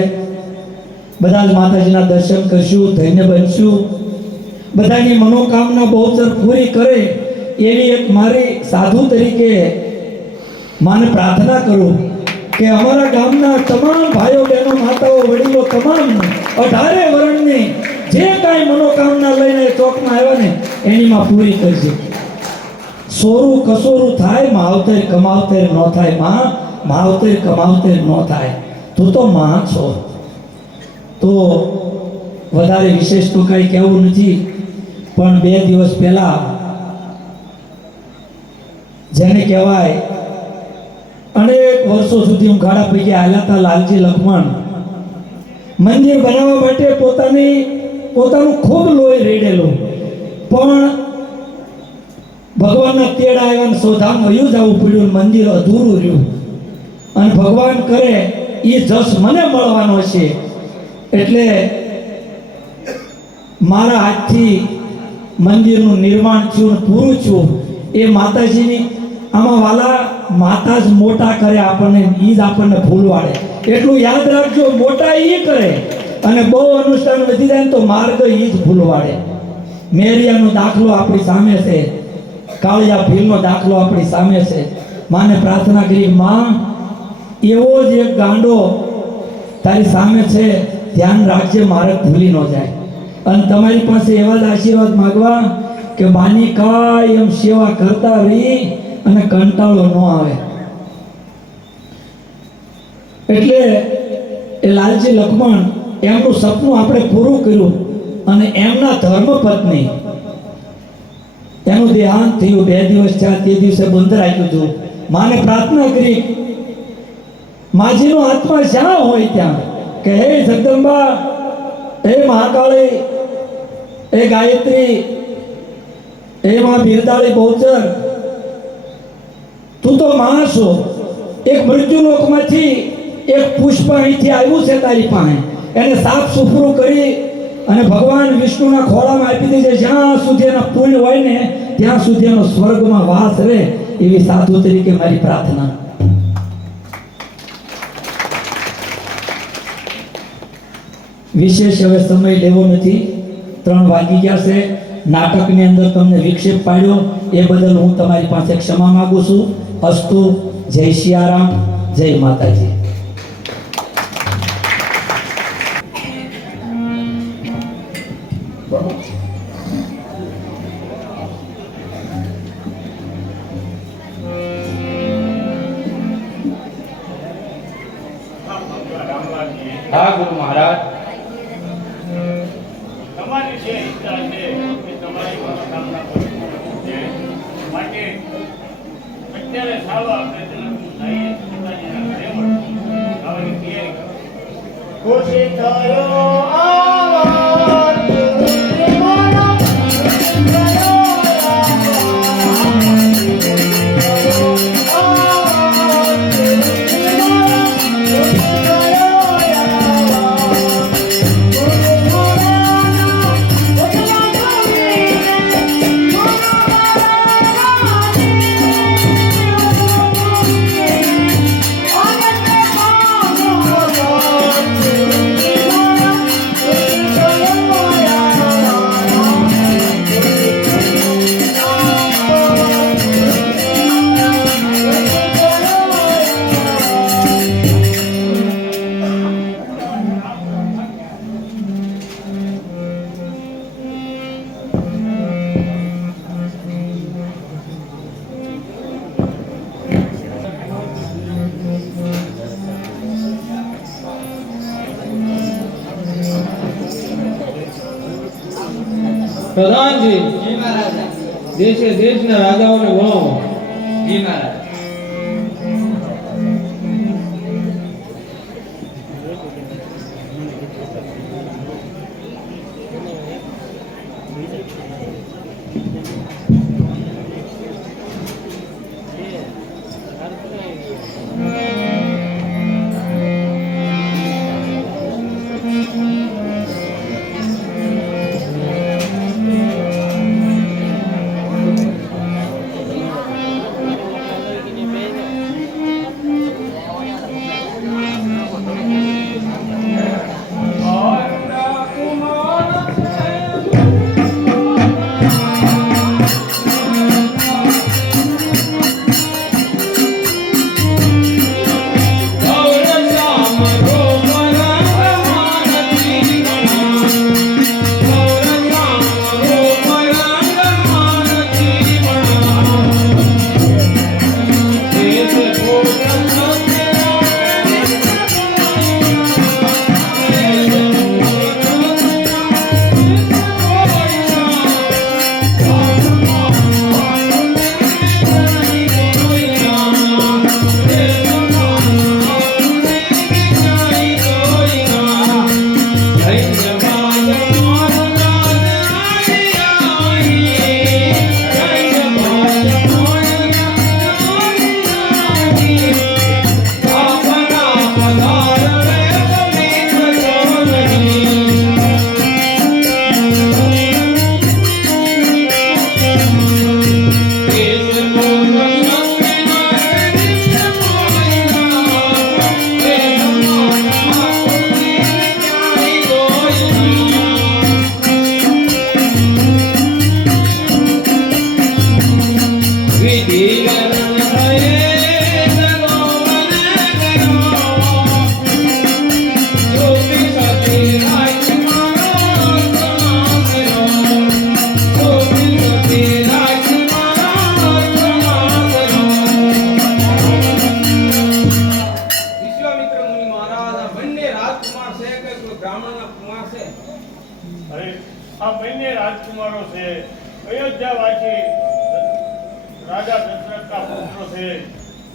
બધા જ માતાજીના દર્શન કરશું, ધન્ય બનશું. બધાની મનોકામના બહુચર પૂરી કરે એવી એક મારી સાધુ તરીકે માને પ્રાર્થના કરું કે અમારા ગામના તમામ ભાઈઓ બહેનો માતાઓ વડીલો તમામ 18 વર્ણની જે કાંઈ મનોકામના લઈને ચોકમાં આવ્યા ને એની માં પૂરી કરશે. સોરું કસોરું થાય, માવતર કમાવતર ન થાય. માં માવતર કમાવતર ન થાય. તું તો માં છો. તો વધારે વિશેષ તો કંઈ કહેવું નથી, પણ 2 દિવસ પહેલા જેને કહેવાય અનેક વર્ષો સુધી હું ગાડા પૈકી હાલ્યા હતા, લાલજી લખમણ મંદિર બનાવવા માટે પોતાનું ખૂબ લોહી રેડેલું, પણ ભગવાનના તેડા આવ્યા ને સોધામ વયું જવું પડ્યું, મંદિર અધૂરું રહ્યું. અને ભગવાન કરે એ જસ મને મળવાનો છે એટલે મારા હાથથી મંદિરનું નિર્માણ થયું, પૂરું થયું. એ માતાજીની આમાં વાલા માતા જ મોટા કરે આપણને, ઈ જ આપણને ભૂલવાડે. એટલું યાદ રાખજો, મોટા ઈ કરે અને બહુ અનુષ્ઠાન વધી જાય ને તો માર્ગ ઈ જ ભૂલવાડે. મેરિયાનો દાખલો આપણી સામે છે, કાળિયા ભીલનો દાખલો આપણી સામે છે. માને પ્રાર્થના કરી, માં એવો જ એક ગાંડો તારી સામે છે, ધ્યાન રાખજે માર્ગ ભૂલી ન જાય. અને તમારી પાસે એવા જ આશીર્વાદ માગવા કે માની કાયમ સેવા કરતા રહી અને કંટાળો ન આવે. એટલે એ લાલજી લખમણ એમનું સપનું આપણે પૂરું કર્યું અને એમના ધર્મપત્ની એનું દેહાંત થયું. 2 દિવસ થયા, તે દિવસે બંધ રાખ્યું હતું. માને પ્રાર્થના કરી, માજીનો આત્મા જ્યાં હોય ત્યાં કે હે જગદંબા, હે મહાકાળી, હે ગાયત્રી, હે માં બિરદાળી બહુચર, તું તો માં છો. એક મૃત્યુલોકમાંથી એક પુષ્પ અહીંથી આવ્યું છે તારી પાસે, એને સાફ સુથરું કરી અને ભગવાન વિષ્ણુના ખોળામાં આપી દેજે. જ્યાં સુધી એના પુણ્ય હોય ને ત્યાં સુધી એનો સ્વર્ગમાં વાસ રહે એવી સાધુ તરીકે મારી પ્રાર્થના. વિશેષ હવે સમય લેવો નથી, 3 વાગી ગયા છે. નાટકની અંદર તમને વિક્ષેપ પાડ્યો એ બદલ હું તમારી પાસે ક્ષમા માંગુ છું. અસ્તુ. જય સિયારામ, જય માતાજી. હા ગુરુ મહારાજ. તમારી જે ઈચ્છા છે એ તમારી મનોકામના પૂરી છે. માટે અત્યારે સાવ આપણે જઈએ પિતાજીના ઘરે આવવાની તૈયારી કરો. ખુશી થયો આવા પ્રધાનજી જી મહારાજ. દેશે દેશના રાજાઓને બોલાવો. જી મહારાજ. વિશ્વામિત્ર મુનિ મહારાજ આ બંને રાજકુમાર છે કે કોઈ બ્રાહ્મણના કુમાર છે? અરે આ બંને રાજકુમારો છે, અયોધ્યાવાસી રાજા દશરથના પુત્રો છે.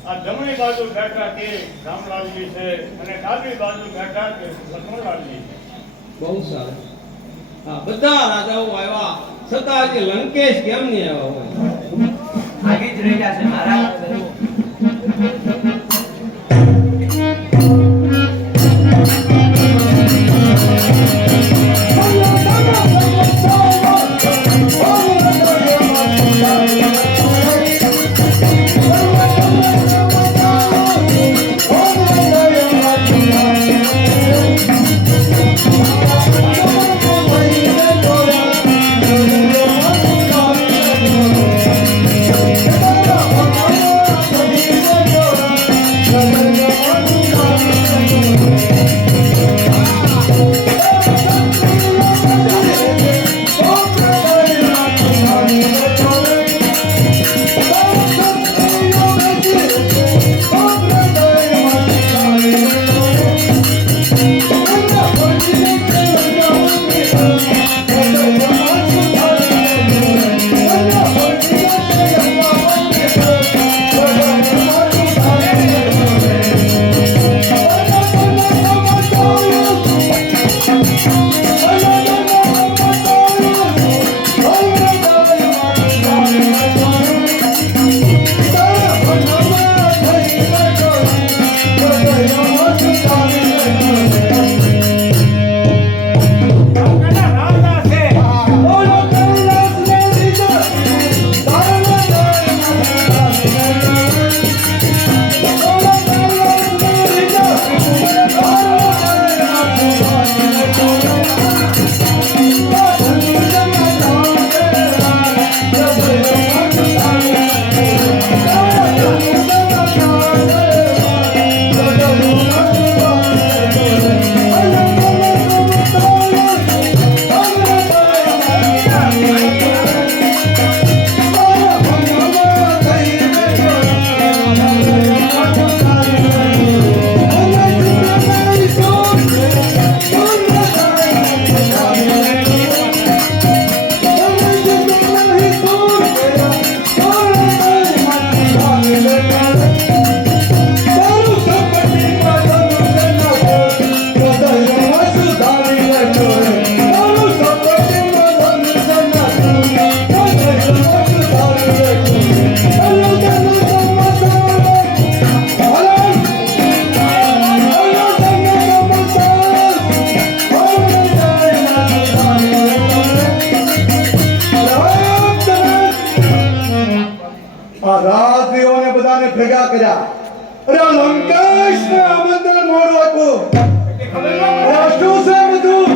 આ જમણી બાજુ બેઠા તે રામલાલજી છે અને ડાબી બાજુ બેઠા તે લક્ષ્મણલાલજી છે. બહુ સારું. આ બધા રાજાઓ આવ્યા છતાં આજે લંકેશ કેમ નહીં આવ્યા હોય? આગે જ રહ્યા છે મહારાજ. Oh, ભેગા કર્યા. અરે આ લંકેશને આમંત્રણ મોડું આપ્યું. અરે આ શું છે બધું?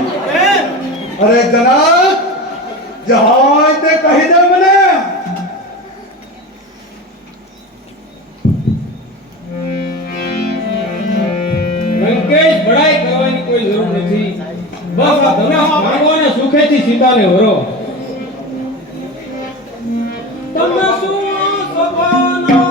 અરે જનાબ, જે હોય તે કહી દે મને. લંકેશ બડાઈ કરવાની કોઈ જરૂર નથી. બસ આ ધનુષ માંગો અને સુખેથી સીતાને વરો. તમે શું સભાના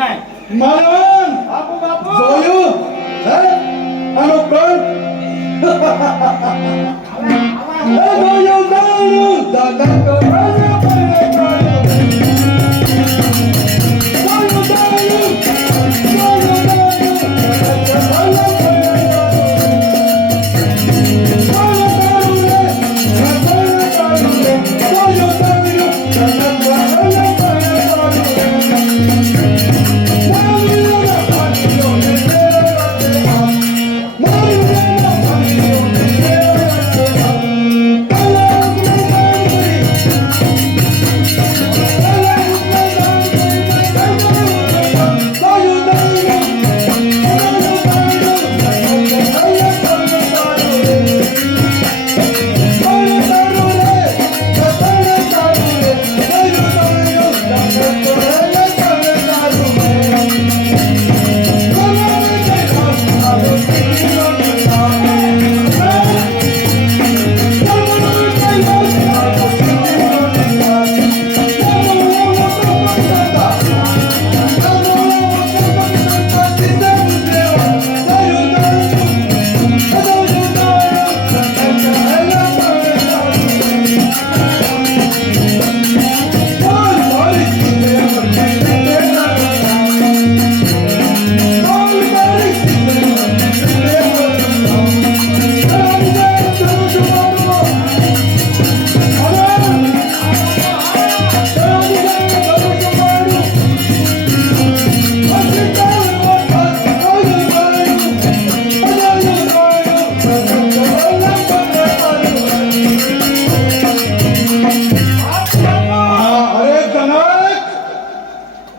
રાય માલવન જોયું? હે? આનો પ્રાણ? જોયું દાદા તો રાજા પડે કાળો.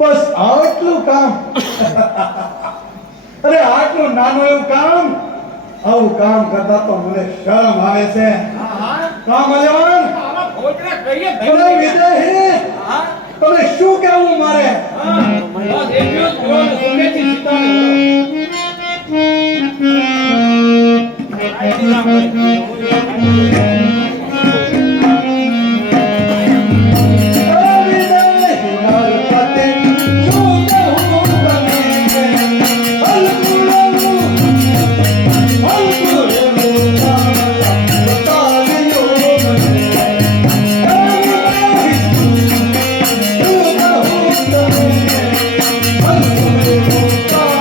બસ આટલું કામ. અરે આટલું નાનું એવું કામ, આવું કામ કરતા તો મને શરમ આવે છે. કામ મજાન તમે વિદેહી, તમે શું કહેવું મારે? બસ એટલું જ બોલો, સુખેથી સીતાને વરો. Oh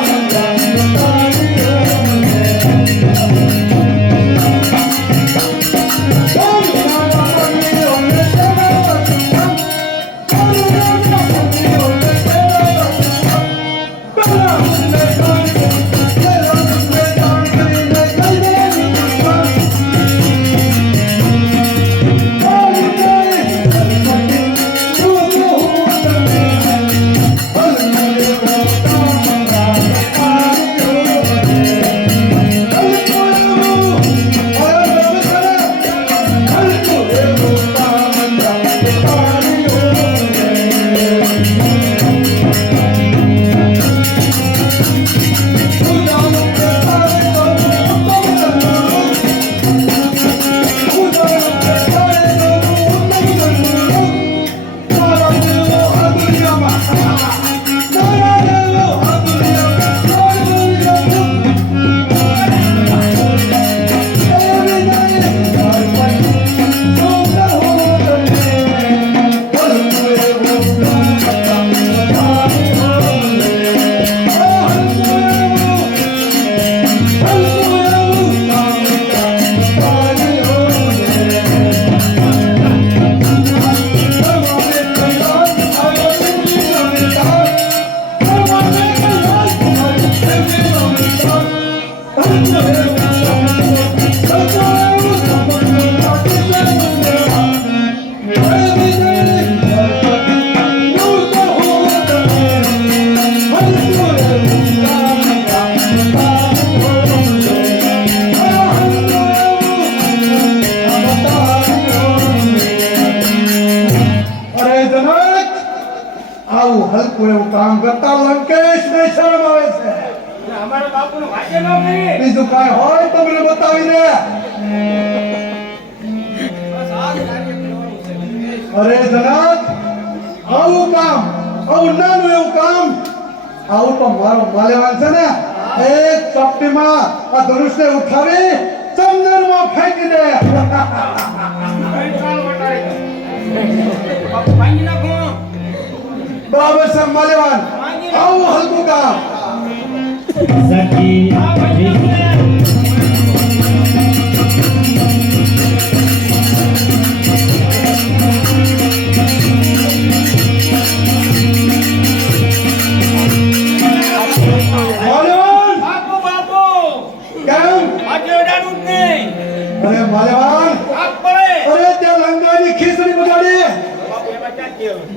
આવું હલકું એવું કામ કરતા લંકેશને શરમ આવે છે. અમારા બાપુનું ભાગ્ય ન કરીએ. બીજું કાંઈ હોય તો મને બતાવી દે. બસ આ જ કાર્ય કરવાનું છે. અરે જનાબ, આવું કામ, આવું નાનું એવું કામ, આવું તો મારો માલેવાન છે ને એક ચપટીમાં આ ધનુષને ઉઠાવી ચંદનમાં ફેંકી દે. બાપુ ભાંગી નાખો. બરાબર છે માલેવાન, આવું હલકું કામ. સખી માલેવાન, બાપુ બાપુ કેમ? આજે અડાડું જ નહીં. અરે માલેવાન, આગ પડે. અરે ત્યાં લંગાની ખીચડી બગાડી. બાપુ એમાં ક્યાં કેવું?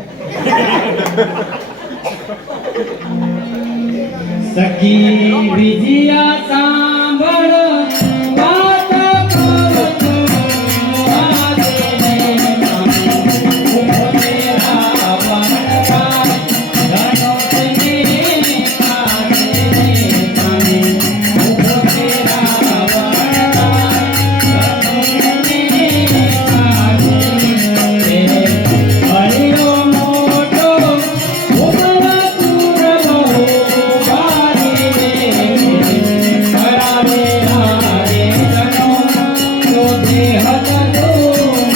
સખી વિજયા સાંભળ વાત કહું છું. આજે ઉભો તેરા વનરાજ, ધનુષને કાઢે કાને. ઉભો તેરા વનરાજ, ધનુષને કાઢે. હરિયો મોટો ઉમરા તુરલો બારી રે. કરાવે રારે જનો તો દેહ તનો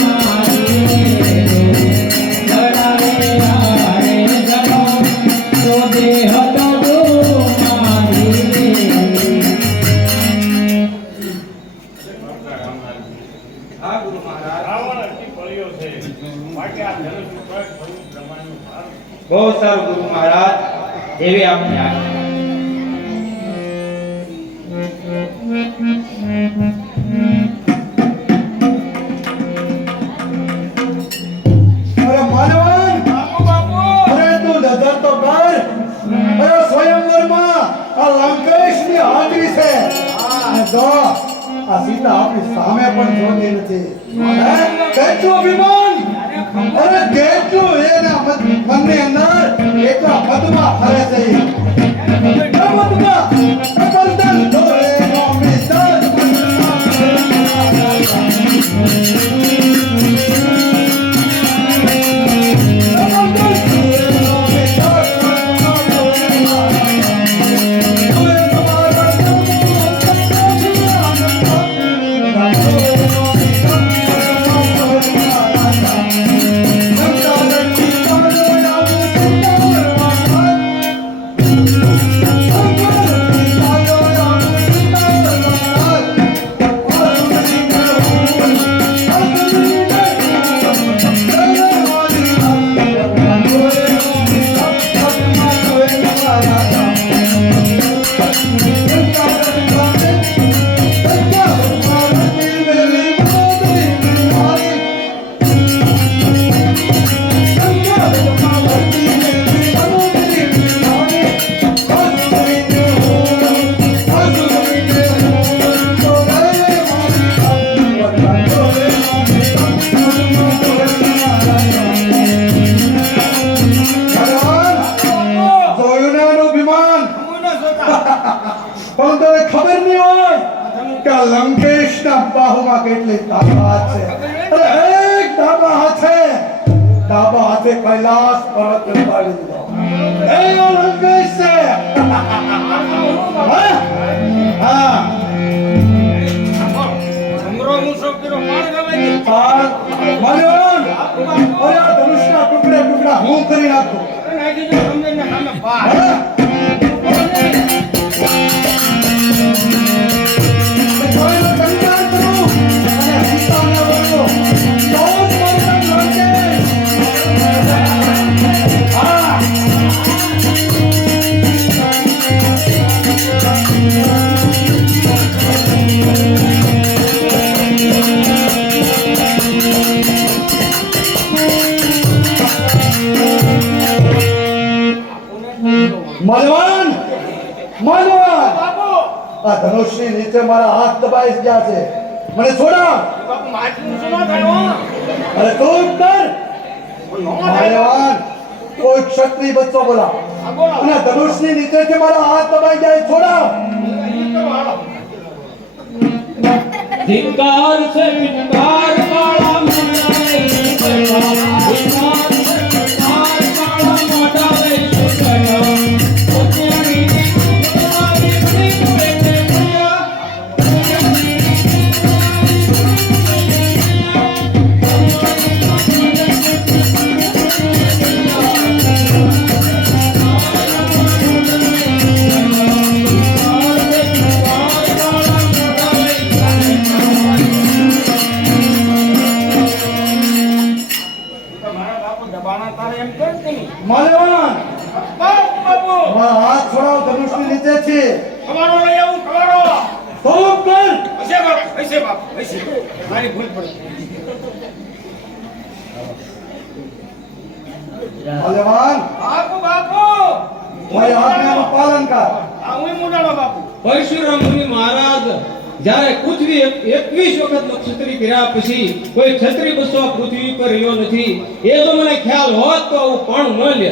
મારી રે. કરાવે રારે જનો તો દેહ તનો મારી રે. હા ગુરુ મહારાજ. રાવણ અતિ બળ્યો છે માટે આ ધનુષ ઉપર થયું બ્રહ્માનું ભાર. બહુ સારું ગુરુ મહારાજ. એવી આપની આજ્ઞા. અરે માલેવાન, બાપુ બાપુ અરે તું નજર તો કર. અરે સ્વયંવરમાં આ લંકેશની હાજરી છે. અને જો આ સીતા આપણી સામે પણ જોતી નથી. હે? કેટલું અભિમાન, અરે કેટલું એના મનની અંદર એટલા મધમાં ફરે છે. મધમાં કબરદાર ઢોરે નો મિસ્ટર. પણ તને ખબર નહીં હોય કે આ લંકેશના બાહુમાં કેટલી તાકાત છે. અરે એક ડાબા હાથે કૈલાસ પર્વત ઉપાડી દીધો. એ લંકેશ છે. હા માલ્યવાન, અરે આ ધનુષના ટુકડે ટુકડા હું કરી નાખું. હા? કોઈનો કલ્યાણ કરું અને સીતાને વળો. તો જ મારું લંકેશ. હા માલવાન, માલવાન, આ ધનુષની નીચે મારા હાથ દબાઈ ગયા છે. મને છોડા. અરે તું કર. માલવાન, કોઈ ક્ષત્રિય બચ્ચો બોલા અને ધનુષની નીચેથી મારા હાથ દબાઈ જાય. છોડા. ધિક્કાર છે ધિક્કાર વાળા મોઢાએ સુગયો. ધિક્કાર છે ધિક્કાર વાળા મોઢાએ સુગયો. પોતાની પોતાની પ્રેમે પ્રિયા. માલવાન, મારા હાથ છોડાવ. ધનુષની નીચેથી સ્વરૂપ કર. માલવાન, મારી આજ્ઞાનું પાલન કર. પરશુરામ મુનિ મહારાજ જ્યારે પૃથ્વી 21 વખત ક્ષત્રિય કર્યા પછી કોઈ ક્ષત્રિય બસો પૃથ્વી પર રહ્યો નથી. એ તો મને ખ્યાલ હોત તો હું પણ ન લે.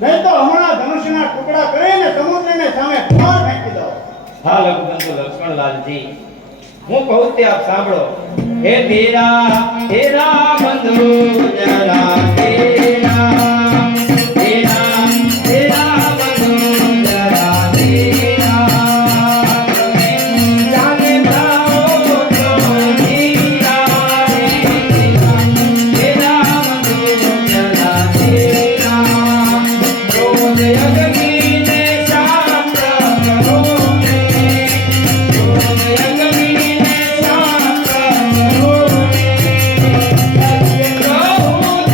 નહીં તો હમણાં ધનુષના ટુકડા કરીને સમુદ્રને સામે ઠાર ફેંકી દો. હા લઘુબંધુ લક્ષ્મણલાલજી, હું કહું તે આપ સાંભળો. હે તેરા બંધુ જરા તેરા બંધુ જરા તેરા જાને જાઓ તો હીરા તેરા બંધુ જરા તેરા રોજ અગ્નિને શાંત કરો ને રોજ અગ્નિને શાંત કરો ને રહો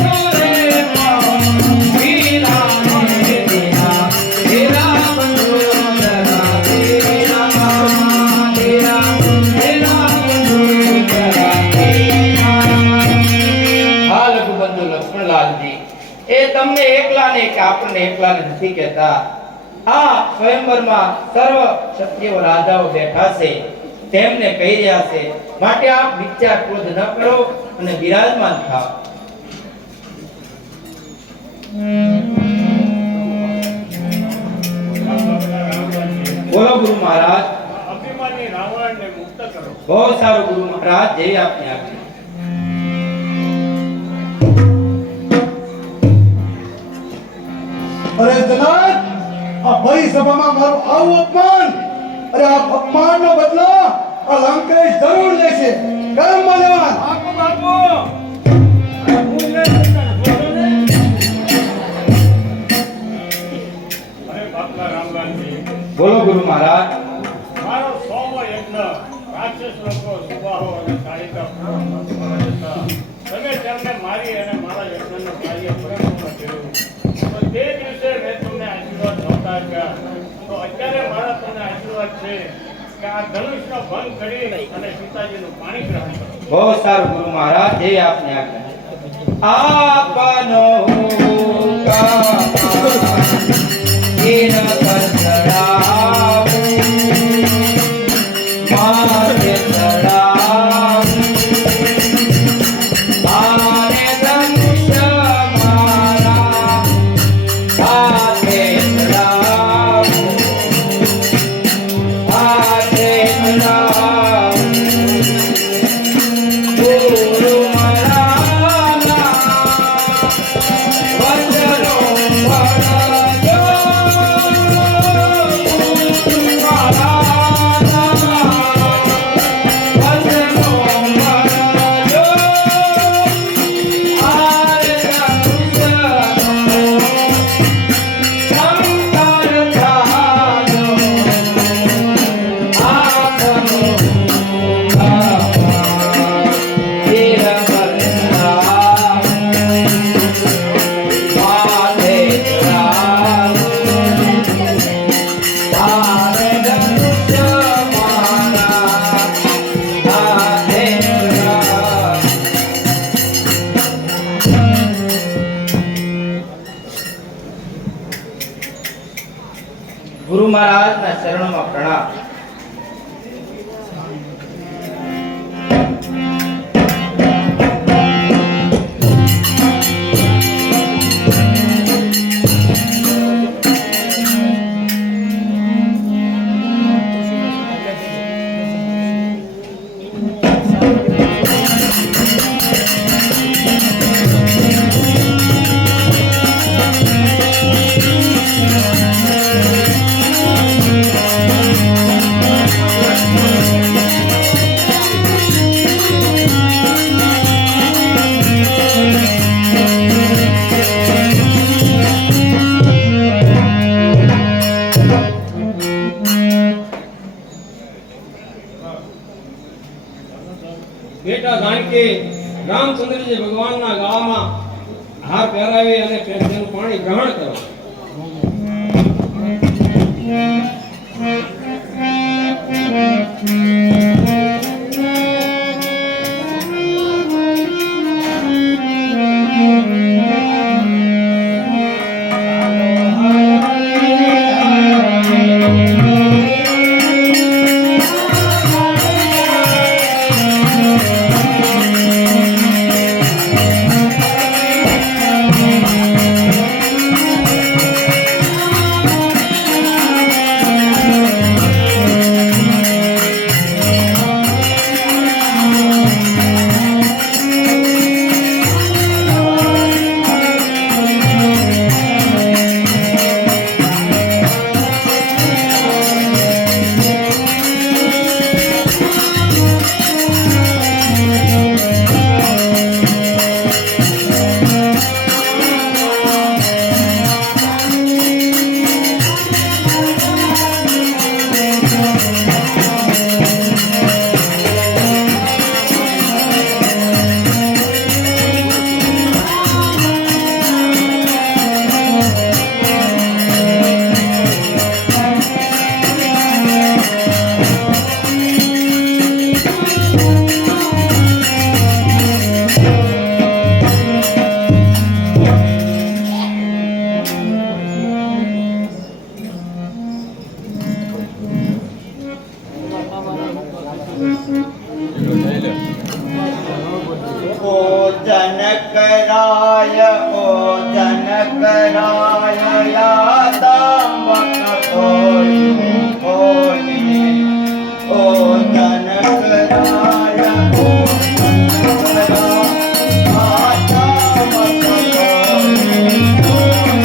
તોરે વીરા ને તેરા બંધુ જરા તેરા બંધુ જરા તેરા. હા લઘુબંધુ લક્ષ્મણલાલજી, એ તમને એકલાને કે આપણને એકલાને નથી કહેતા. આ સ્વયંવરમાં સર્વ ક્ષત્રિય રાજાઓ બેઠા છે, તેમને કહી રહ્યા છે. માટે આપ વિચાર ક્રોધ ન કરો અને બિરાજમાન થાઓ. બોલો ગુરુ મહારાજ. અભિમાની રાવણને મુક્ત કરો. બહુ સારું ગુરુ મહારાજ, જય આપની આજ્ઞા. અરે જનાબ, આ ભરી સભામાં મારું આવું અપમાન, અરે આ અપમાનનો બદલો આ લંકેશ જરૂર લેશે. કેમ માનવાન? અરે બાપલા રામલાલજી, બોલો ગુરુ મહારાજ. મારો સોમો યજ્ઞ રાક્ષસ લોકો સુબાહો અને કાલિકા તમે તેમને મારી અને મારા યજ્ઞનું કાર્ય પરિપૂર્ણ કર્યું. તો તે દિવસે મેં તમને આશીર્વાદ નહોતા આપ્યા, તો અત્યારે મારા તમને આશીર્વાદ છે કે આ ધનુષનો ભંગ કરી અને સીતાજીનું પાણી ગ્રહણ કરો. બહુ સારું ગુરુ મહારાજ, જે આપને આજ્ઞા. આપનો માથે ચડાવું, આને ધનુષ મારા હાથે ચડાવું, હાથે ચડાવું. ગુરુ મહારાજના વચનો ભણજો, ગુરુ મહારાજના વચનો ભણજો. આરે ધનુષનો શંકર થાજો, આપનો ગુરુ મહારાજના ચરણોમાં પ્રણામ. બેટા જાનકી રામચંદ્રજી ભગવાનના ગાળામાં હાર પહેરાવી અને તેનું પાણી ગ્રહણ કરો. कराय ओ जन कराय यादामक कोई ओ जन कराय ओ जन कराय यादामक कोई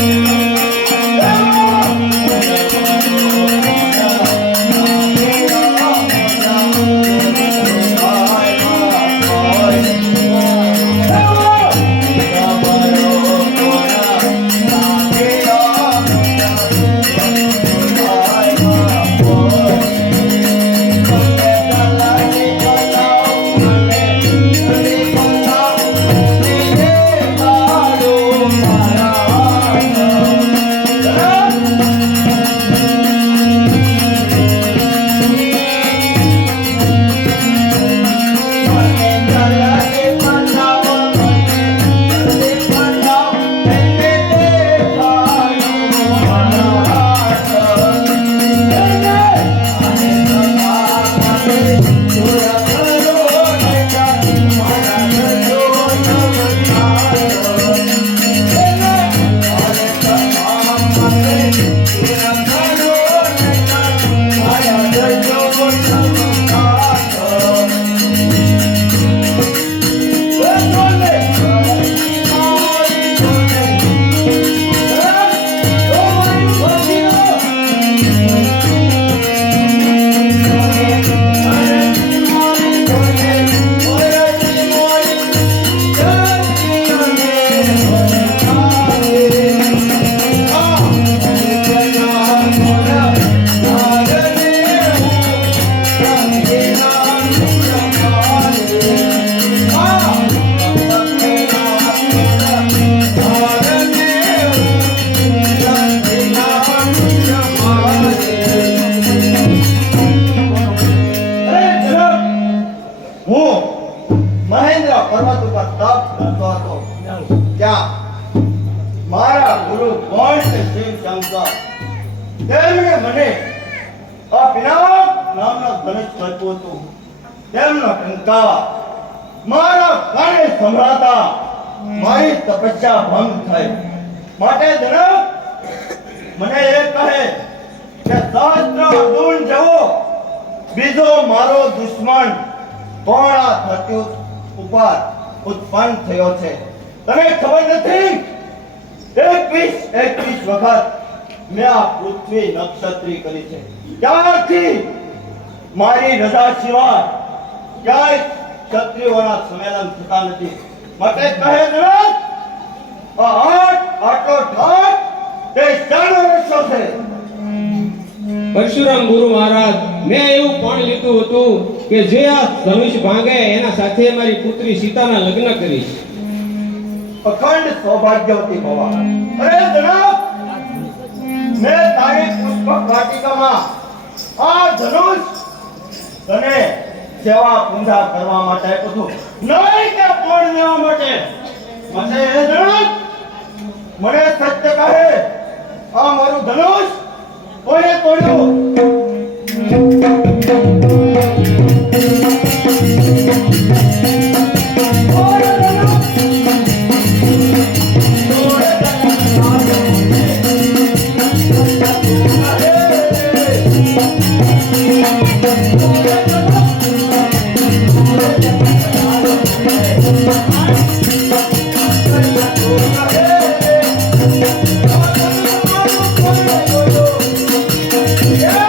ગુરુ કોણ છે શિવ શંકર તેમણે મને આ પિનાક નામના ધનુષ આપ્યું હતું. તેમનો ટંકાર મારા કાને સંભળાતા મારી તપસ્યા ભંગ થઈ. માટે જનક મને એ કહે કે સહસ્ત્ર અર્જુન જેવો બીજો મારો દુશ્મન કોણ આ ધરતી ઉપર ઉત્પન્ન થયો છે? તને ખબર નથી? 21 વખત મેં આ પૃથ્વી નક્ષત્રી કરી છે. ત્યારથી મારી રજા સિવાય ક્યાંય ક્ષત્રિયોના સંમેલન થતા નથી. માટે કહે જનક આટલો ઠાટ તે શાનો રસ્તો છે? પરશુરામ ગુરુ મહારાજ, મેં એવું પણ લીધું હતું કે જે આ ધનુષ ભાંગે એના સાથે મારી પુત્રી સીતાના લગ્ન કરીશ. અખંડ સૌભાગ્યવતી હોવા. અરે જનાબ, મેં તારી પુષ્પક વાટિકામાં આ ધનુષ તને સેવા પૂજા કરવા માટે આપ્યું હતું, નહીં કે પોણ લેવા માટે. મને એ જણાવ, મને સત્ય કહે, આ મારું ધનુષ કોને તોડ્યું? Yeah.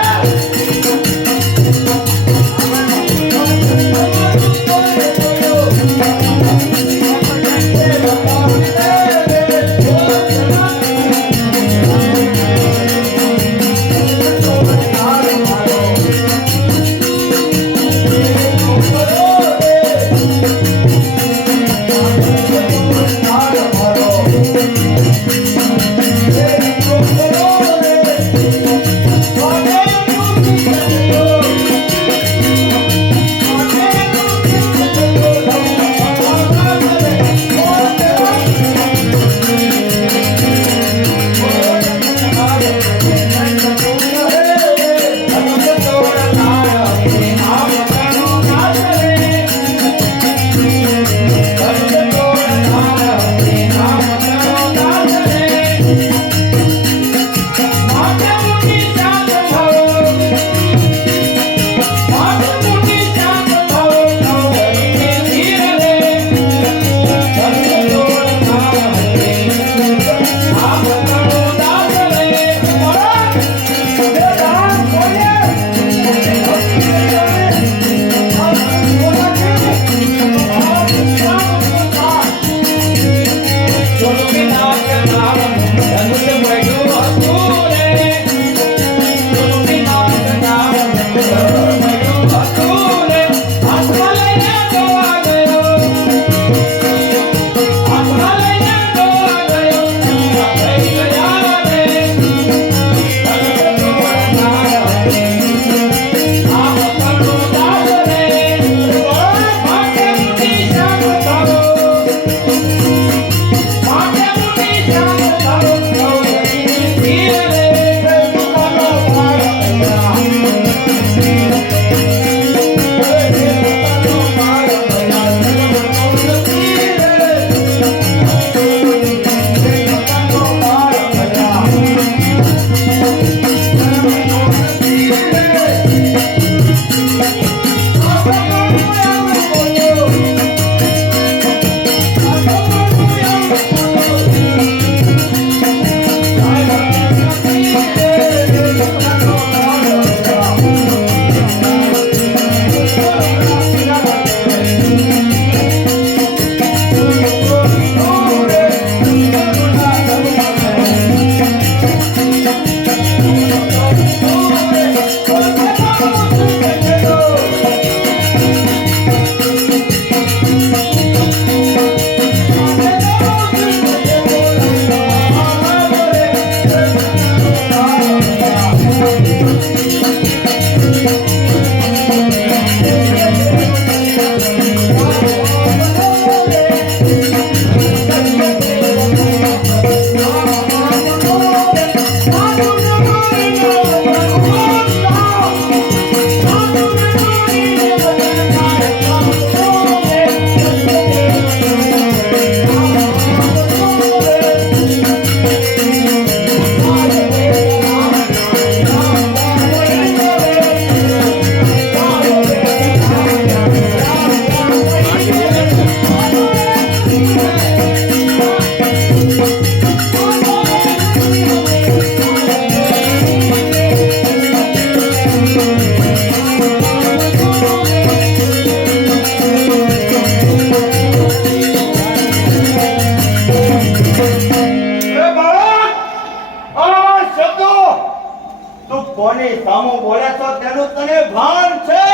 કોની સામું બોલે છો તેનું તને ભાન છે?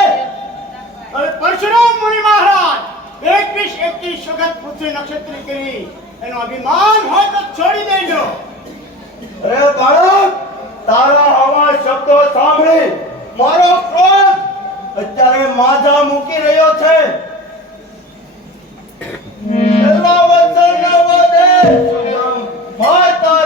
હવે પરશુરામ મુનિ મહારાજ 21 વખત પૃથ્વી નક્ષત્રી કરી એનો અભિમાન હોય તો છોડી દેજો. અરે બાળક, તારા આવા શબ્દો સાંભળી મારો ક્રોધ અત્યારે માથા મૂકી રહ્યો છે. એવા વચન ન વધે, માતા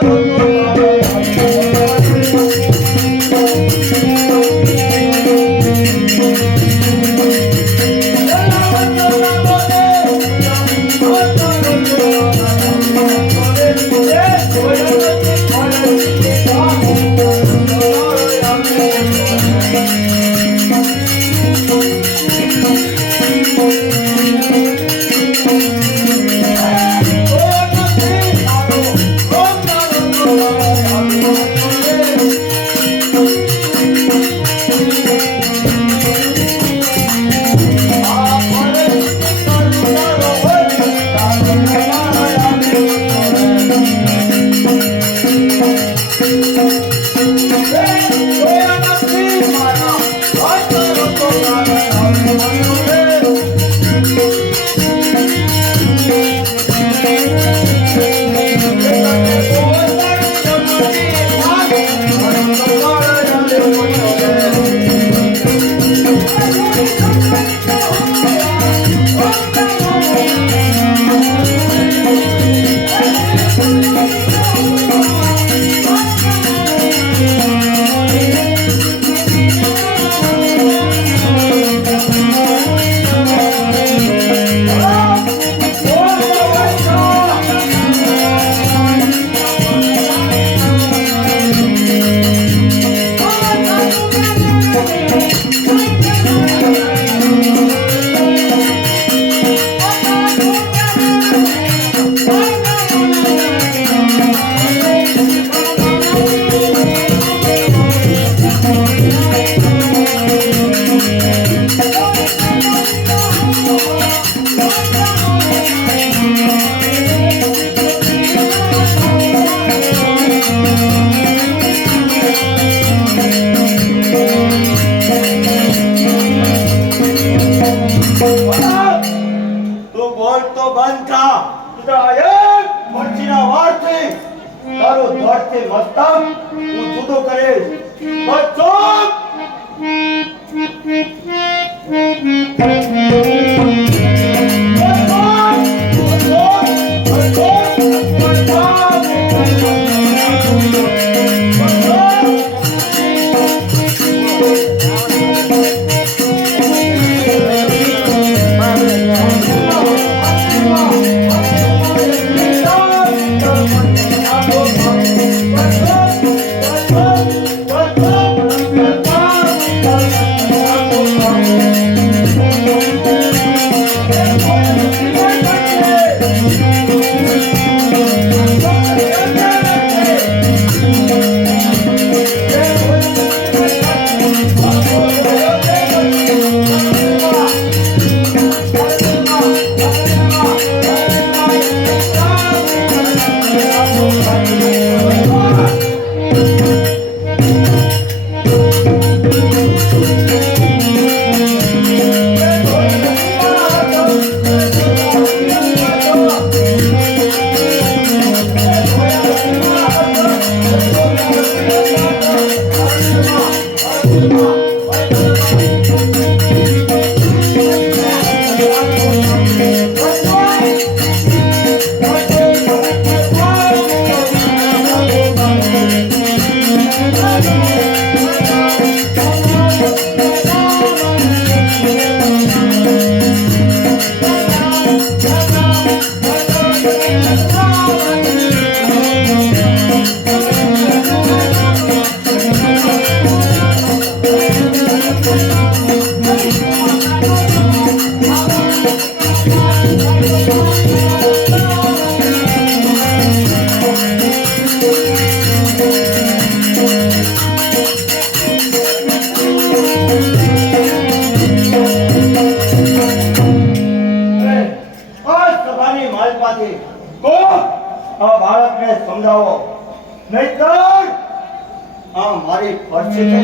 આ મારી ફરજ છે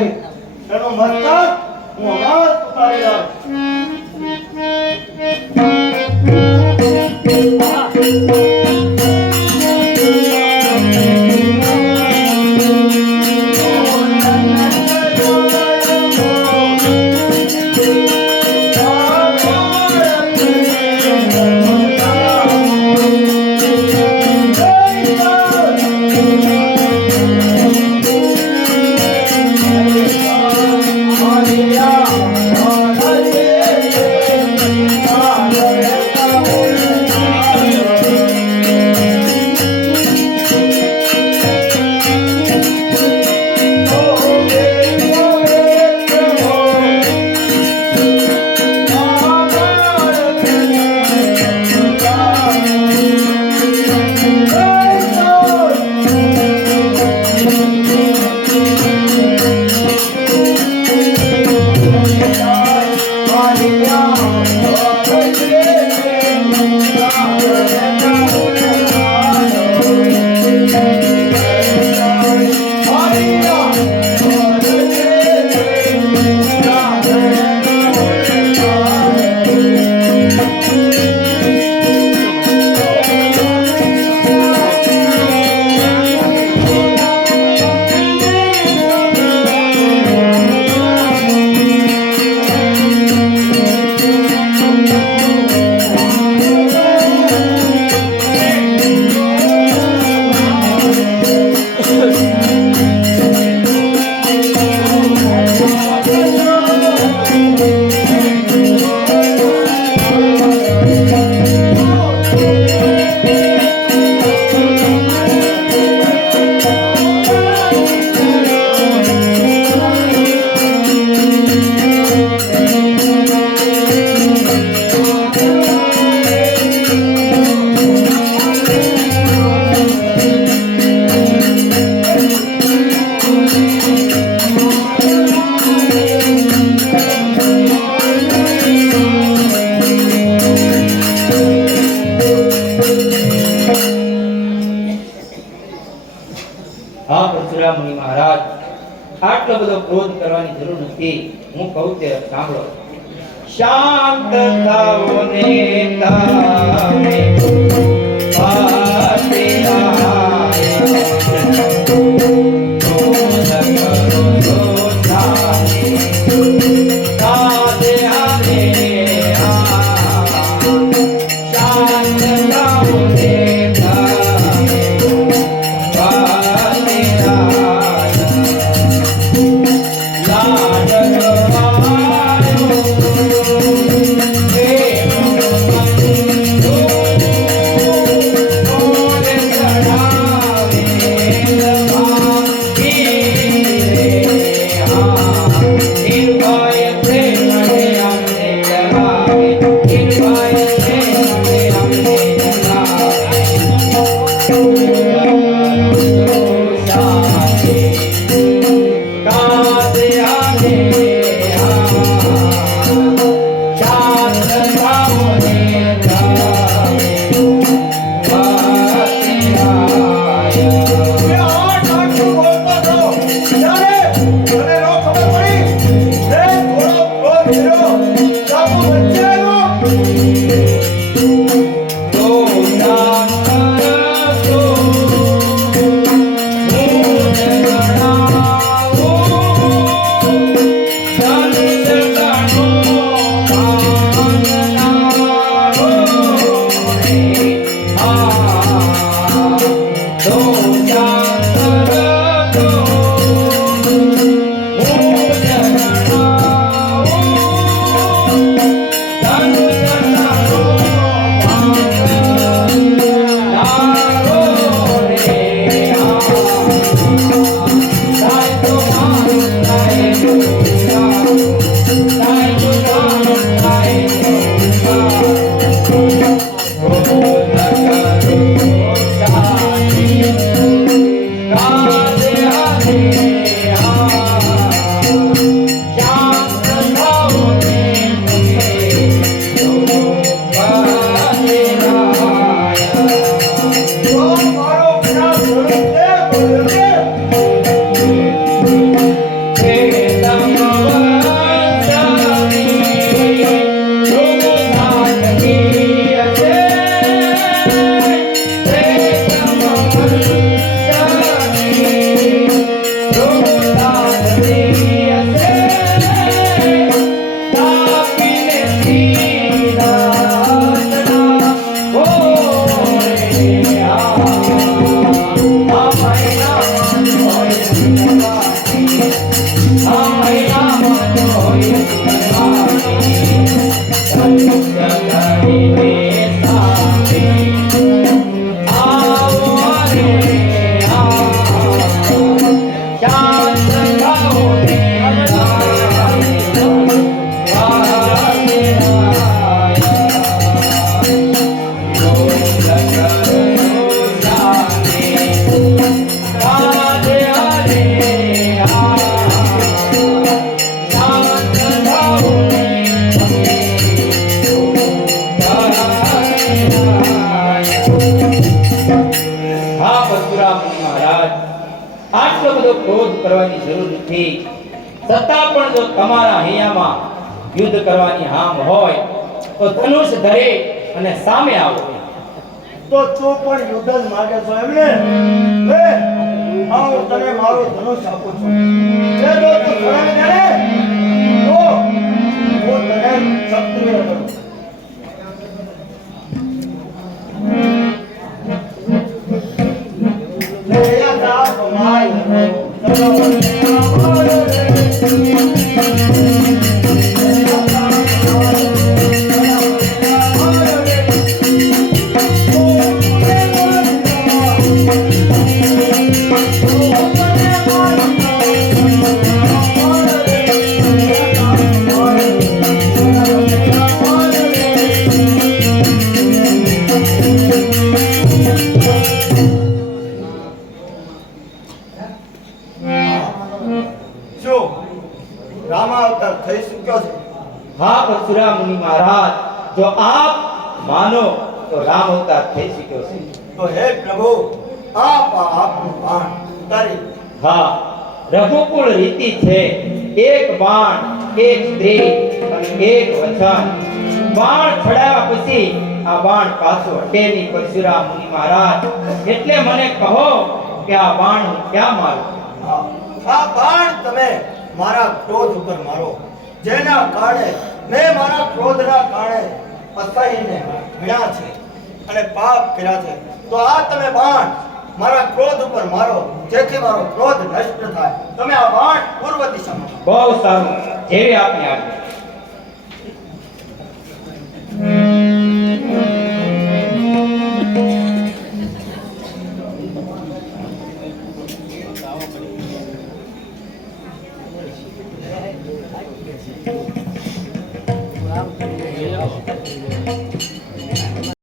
એનો મતલબ હું હમણાં જ ઉતારી હા પરશુરામ મુનિ મહારાજ, આટલો બધો ક્રોધ કરવાની જરૂર નથી. હું કહું તે સાંભળો. શાંત થાઓ ને તમે પાસે આયા, ક્રોધ કરો તો ચાલે, કાજે આને શાંત થાઓ ને આટલો બધો ક્રોધ કરવાની જરૂર નથી. છતાં પણ જો તમારા હૈયામાં યુદ્ધ કરવાની હામ હોય તો ધનુષ ધરે અને સામે આવો. તો તું પણ યુદ્ધ જ માંગે છો એમને? લે આવો તને મારું ધનુષ આપું છું. જે જો તું સળંગ દે ને, તો હું તને ક્ષત્રિય કરું. લે યા સાપ માય રામાવતાર થઈ ચૂક્યો છે. હા પરશુરામ મુનિ મહારાજ, જો આપ માનો તો રામ અવતાર થઈ શક્યો છે. તો હે પ્રભુ આપ આપનું બાણ ઉતારી. હા, રઘુકુળ રીતિ છે, એક બાણ, એક સ્ત્રી અને એક વચન. બાણ છડાવ્યા પછી આ બાણ પાછો હટે નહીં પરશુરામ મુનિ મહારાજ. એટલે મને કહો કે આ બાણ હું ક્યાં મારું? આ બાણ તમે મારા ક્રોધ ઉપર મારો, જેના કારણે મેં મારા ક્રોધના કારણે પસ્તાઈને ભણ્યા છે અને પાપ કર્યા છે. તો આ તમે બાણ મારા ક્રોધ ઉપર મારો, જેથી મારો ક્રોધ નષ્ટ થાય. તમે આ બાણ પૂર્વ દિશામાં. બહુ સારું, જેવી આપની આજ્ઞા.